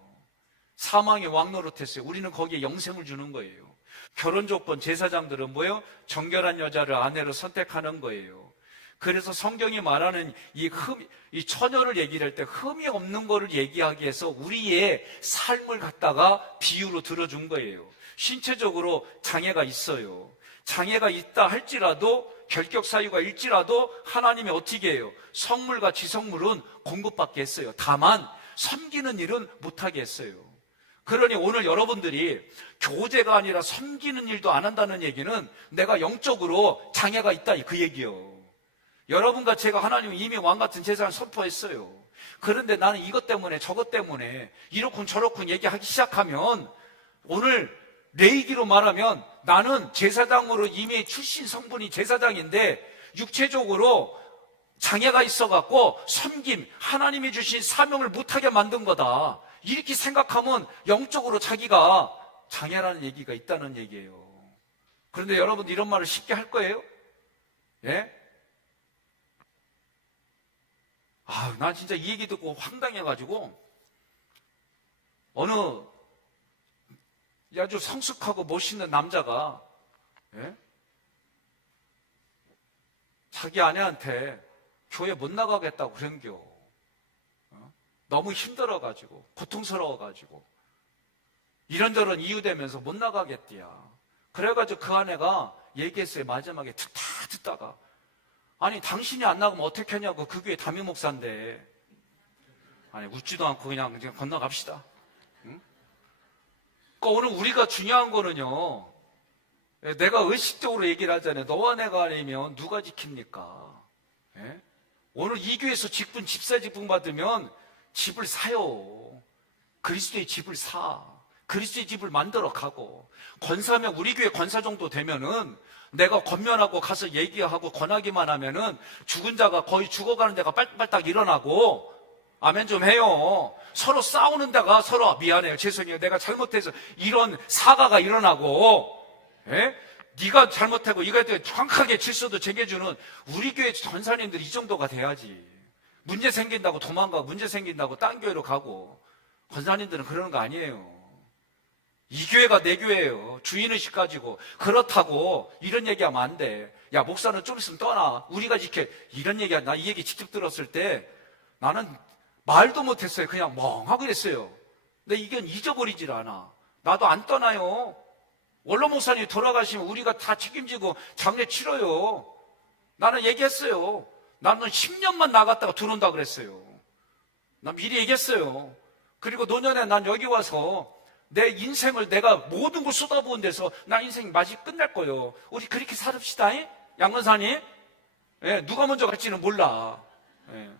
사망의 왕노릇 했어요. 우리는 거기에 영생을 주는 거예요. 결혼 조건 제사장들은 뭐예요? 정결한 여자를 아내로 선택하는 거예요. 그래서 성경이 말하는 이 처녀를 얘기할 때 흠이 없는 거를 얘기하기 위해서 우리의 삶을 갖다가 비유로 들어준 거예요. 신체적으로 장애가 있어요. 장애가 있다 할지라도, 결격 사유가 일지라도 하나님이 어떻게 해요? 성물과 지성물은 공급받게 했어요. 다만 섬기는 일은 못하게 했어요. 그러니 오늘 여러분들이 교제가 아니라 섬기는 일도 안 한다는 얘기는 내가 영적으로 장애가 있다, 그 얘기요. 여러분과 제가 하나님은 이미 왕같은 제사를 선포했어요. 그런데 나는 이것 때문에 저것 때문에 이렇군 저렇군 얘기하기 시작하면, 오늘 내 얘기로 말하면 나는 제사장으로 이미 출신 성분이 제사장인데 육체적으로 장애가 있어갖고 섬김, 하나님이 주신 사명을 못하게 만든 거다, 이렇게 생각하면 영적으로 자기가 장애라는 얘기가 있다는 얘기예요. 그런데 여러분, 이런 말을 쉽게 할 거예요? 예? 난 진짜 이 얘기 듣고 황당해가지고, 어느 아주 성숙하고 멋있는 남자가, 예? 자기 아내한테 교회 못 나가겠다고 그런겨. 너무 힘들어가지고, 고통스러워가지고, 이런저런 이유 되면서 못 나가겠대야. 그래가지고 그 아내가 얘기했어요. 마지막에 듣다가, 아니 당신이 안 나가면 어떻게 하냐고. 그 교회 담임 목사인데. 아니 웃지도 않고 그냥 건너갑시다. 응? 그러니까 오늘 우리가 중요한 거는요, 내가 의식적으로 얘기를 하잖아요. 너와 내가 아니면 누가 지킵니까? 예? 오늘 이 교회에서 직분, 집사 직분 받으면 집을 사요. 그리스도의 집을 사. 그리스도의 집을 만들어 가고, 권사면 우리 교회 권사 정도 되면은 내가 권면하고 가서 얘기하고 권하기만 하면은 죽은 자가 거의 죽어가는 데가 빨딱빨딱 일어나고, 아멘 좀 해요. 서로 싸우는 데가 서로 미안해요, 죄송해요, 내가 잘못해서, 이런 사과가 일어나고, 예? 네가 잘못하고 이거 정확하게 질서도 챙겨주는 우리 교회 전사님들 이 정도가 돼야지. 문제 생긴다고 도망가고, 문제 생긴다고 딴 교회로 가고, 권사님들은 그러는 거 아니에요. 이 교회가 내 교회예요. 주인의식 가지고. 그렇다고 이런 얘기하면 안 돼. 야, 목사는 좀 있으면 떠나, 우리가 지켜. 이런 얘기, 나 이 얘기 직접 들었을 때 나는 말도 못했어요. 그냥 멍하고 있어요. 근데 이건 잊어버리질 않아. 나도 안 떠나요. 원로 목사님이 돌아가시면 우리가 다 책임지고 장례 치러요. 나는 얘기했어요. 나는 10년만 나갔다가 들어온다 그랬어요. 난 미리 얘기했어요. 그리고 노년에 난 여기 와서 내 인생을 내가 모든 걸 쏟아부은 데서 나 인생 맛이 끝날 거예요. 우리 그렇게 살읍시다. 양건사님. 예, 누가 먼저 갈지는 몰라. 예.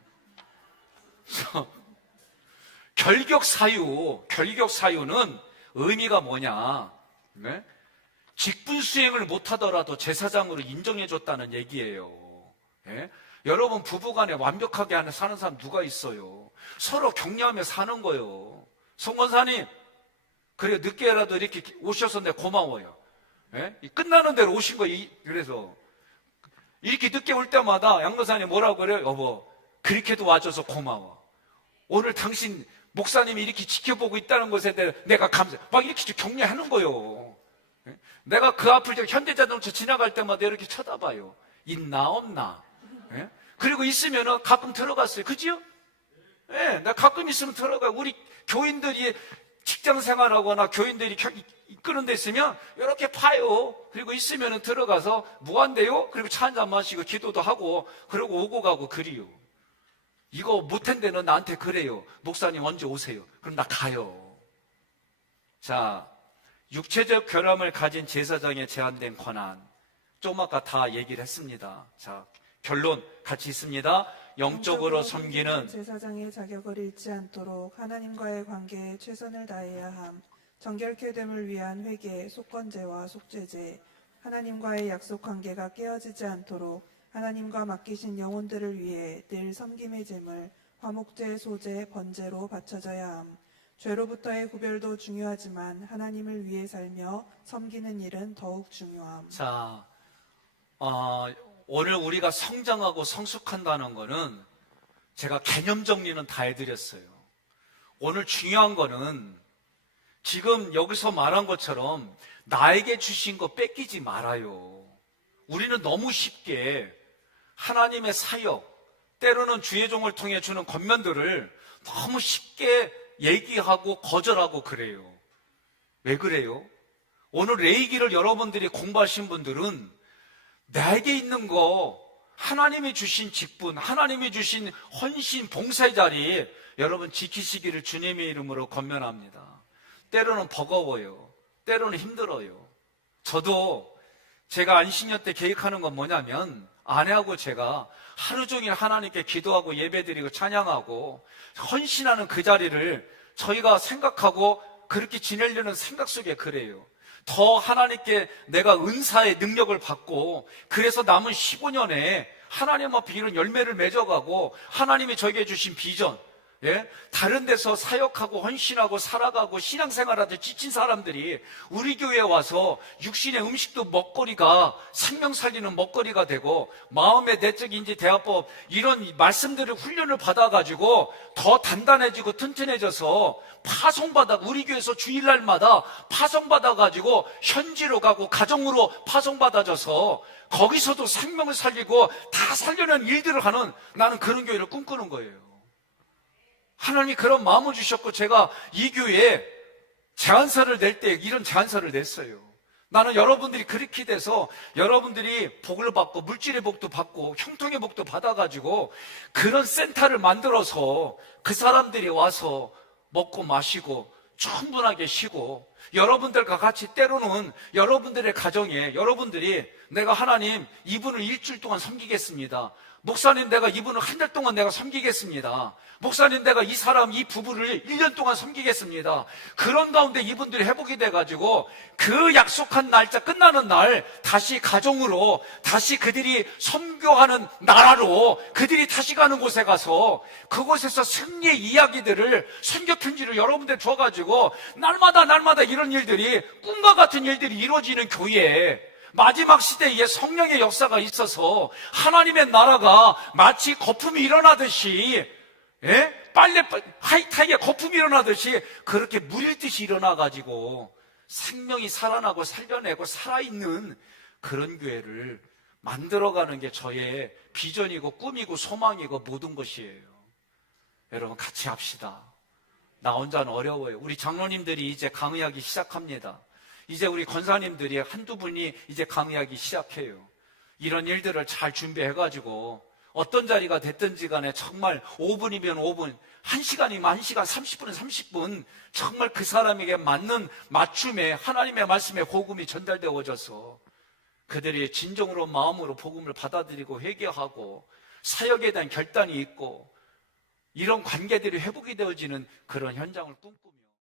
결격 사유는 의미가 뭐냐? 네? 직분 수행을 못하더라도 제사장으로 인정해줬다는 얘기예요. 예? 여러분, 부부간에 완벽하게 사는 사람 누가 있어요? 서로 격려하며 사는 거예요. 송건사님, 그래 늦게라도 이렇게 오셔서 내가 고마워요. 예? 끝나는 대로 오신 거예요. 그래서 이렇게 늦게 올 때마다 양도사님 뭐라고 그래요? 여보, 그렇게도 와줘서 고마워. 오늘 당신 목사님이 이렇게 지켜보고 있다는 것에 대해 내가 감사해. 막 이렇게 격려하는 거예요. 예? 내가 그 앞을 현대자동차 지나갈 때마다 이렇게 쳐다봐요. 있나 없나? 예? 그리고 있으면은 가끔 들어갔어요. 그지요? 예, 나 가끔 있으면 들어가. 우리 교인들이 직장 생활하거나 교인들이 이끄는 데 있으면 이렇게 파요. 그리고 있으면은 들어가서 뭐 한대요? 그리고 차 한잔 마시고 기도도 하고 그러고 오고 가고 그리요. 이거 못한 데는 나한테 그래요. 목사님 언제 오세요? 그럼 나 가요. 자, 육체적 결함을 가진 제사장에 제한된 권한. 좀 아까 다 얘기를 했습니다. 자, 결론 같이 있습니다. 영적으로 섬기는 제사장의 자격을 잃지 않도록 하나님과의 관계에 최선을 다해야 함. 정결케 됨을 위한 회개, 속건제와 속죄제, 하나님과의 약속 관계가 깨어지지 않도록 하나님과 맡기신 영혼들을 위해 늘 섬김의 제물, 화목제, 소제, 번제로 바쳐져야 함. 죄로부터의 구별도 중요하지만 하나님을 위해 살며 섬기는 일은 더욱 중요함. 자, 오늘 우리가 성장하고 성숙한다는 거는 제가 개념 정리는 다 해드렸어요. 오늘 중요한 거는 지금 여기서 말한 것처럼 나에게 주신 거 뺏기지 말아요. 우리는 너무 쉽게 하나님의 사역, 때로는 주의 종을 통해 주는 권면들을 너무 쉽게 얘기하고 거절하고 그래요. 왜 그래요? 오늘 레위기를 여러분들이 공부하신 분들은 나에게 있는 거, 하나님이 주신 직분, 하나님이 주신 헌신, 봉사의 자리 여러분 지키시기를 주님의 이름으로 권면합니다. 때로는 버거워요. 때로는 힘들어요. 저도 제가 안식년 때 계획하는 건 뭐냐면 아내하고 제가 하루 종일 하나님께 기도하고 예배드리고 찬양하고 헌신하는 그 자리를 저희가 생각하고 그렇게 지내려는 생각 속에 그래요. 더 하나님께 내가 은사의 능력을 받고 그래서 남은 15년에 하나님 앞에 이런 열매를 맺어가고 하나님이 저에게 주신 비전, 예? 다른 데서 사역하고 헌신하고 살아가고 신앙생활하듯 지친 사람들이 우리 교회에 와서 육신의 음식도 먹거리가 생명 살리는 먹거리가 되고 마음의 내적 인지 대화법 이런 말씀들을 훈련을 받아가지고 더 단단해지고 튼튼해져서 파송받아 우리 교회에서 주일날마다 파송받아가지고 현지로 가고 가정으로 파송받아져서 거기서도 생명을 살리고 다 살려낸 일들을 하는 나는 그런 교회를 꿈꾸는 거예요. 하나님이 그런 마음을 주셨고 제가 이 교회에 제안서를 낼 때 이런 제안서를 냈어요. 나는 여러분들이 그렇게 돼서 여러분들이 복을 받고 물질의 복도 받고 형통의 복도 받아가지고 그런 센터를 만들어서 그 사람들이 와서 먹고 마시고 충분하게 쉬고 여러분들과 같이 때로는 여러분들의 가정에 여러분들이 내가 하나님 이분을 일주일 동안 섬기겠습니다. 목사님 내가 이분을 한 달 동안 내가 섬기겠습니다. 목사님 내가 이 사람 이 부부를 1년 동안 섬기겠습니다. 그런 가운데 이분들이 회복이 돼가지고 그 약속한 날짜 끝나는 날 다시 가정으로 다시 그들이 선교하는 나라로 그들이 다시 가는 곳에 가서 그곳에서 승리의 이야기들을 선교 편지를 여러분들 줘가지고 날마다 이런 일들이 꿈과 같은 일들이 이루어지는 교회에 마지막 시대에 성령의 역사가 있어서 하나님의 나라가 마치 거품이 일어나듯이 빨래 하이타이에 거품이 일어나듯이 그렇게 물일듯이 일어나가지고 생명이 살아나고 살려내고 살아있는 그런 교회를 만들어가는 게 저의 비전이고 꿈이고 소망이고 모든 것이에요. 여러분 같이 합시다. 나 혼자는 어려워요. 우리 장로님들이 이제 강의하기 시작합니다. 이제 우리 권사님들이 한두 분이 이제 강의하기 시작해요. 이런 일들을 잘 준비해가지고 어떤 자리가 됐든지 간에 정말 5분이면 5분, 1시간이면 1시간, 30분은 30분 정말 그 사람에게 맞는 맞춤에 하나님의 말씀의 복음이 전달되어져서 그들이 진정으로 마음으로 복음을 받아들이고 회개하고 사역에 대한 결단이 있고 이런 관계들이 회복이 되어지는 그런 현장을 꿈꿉니다.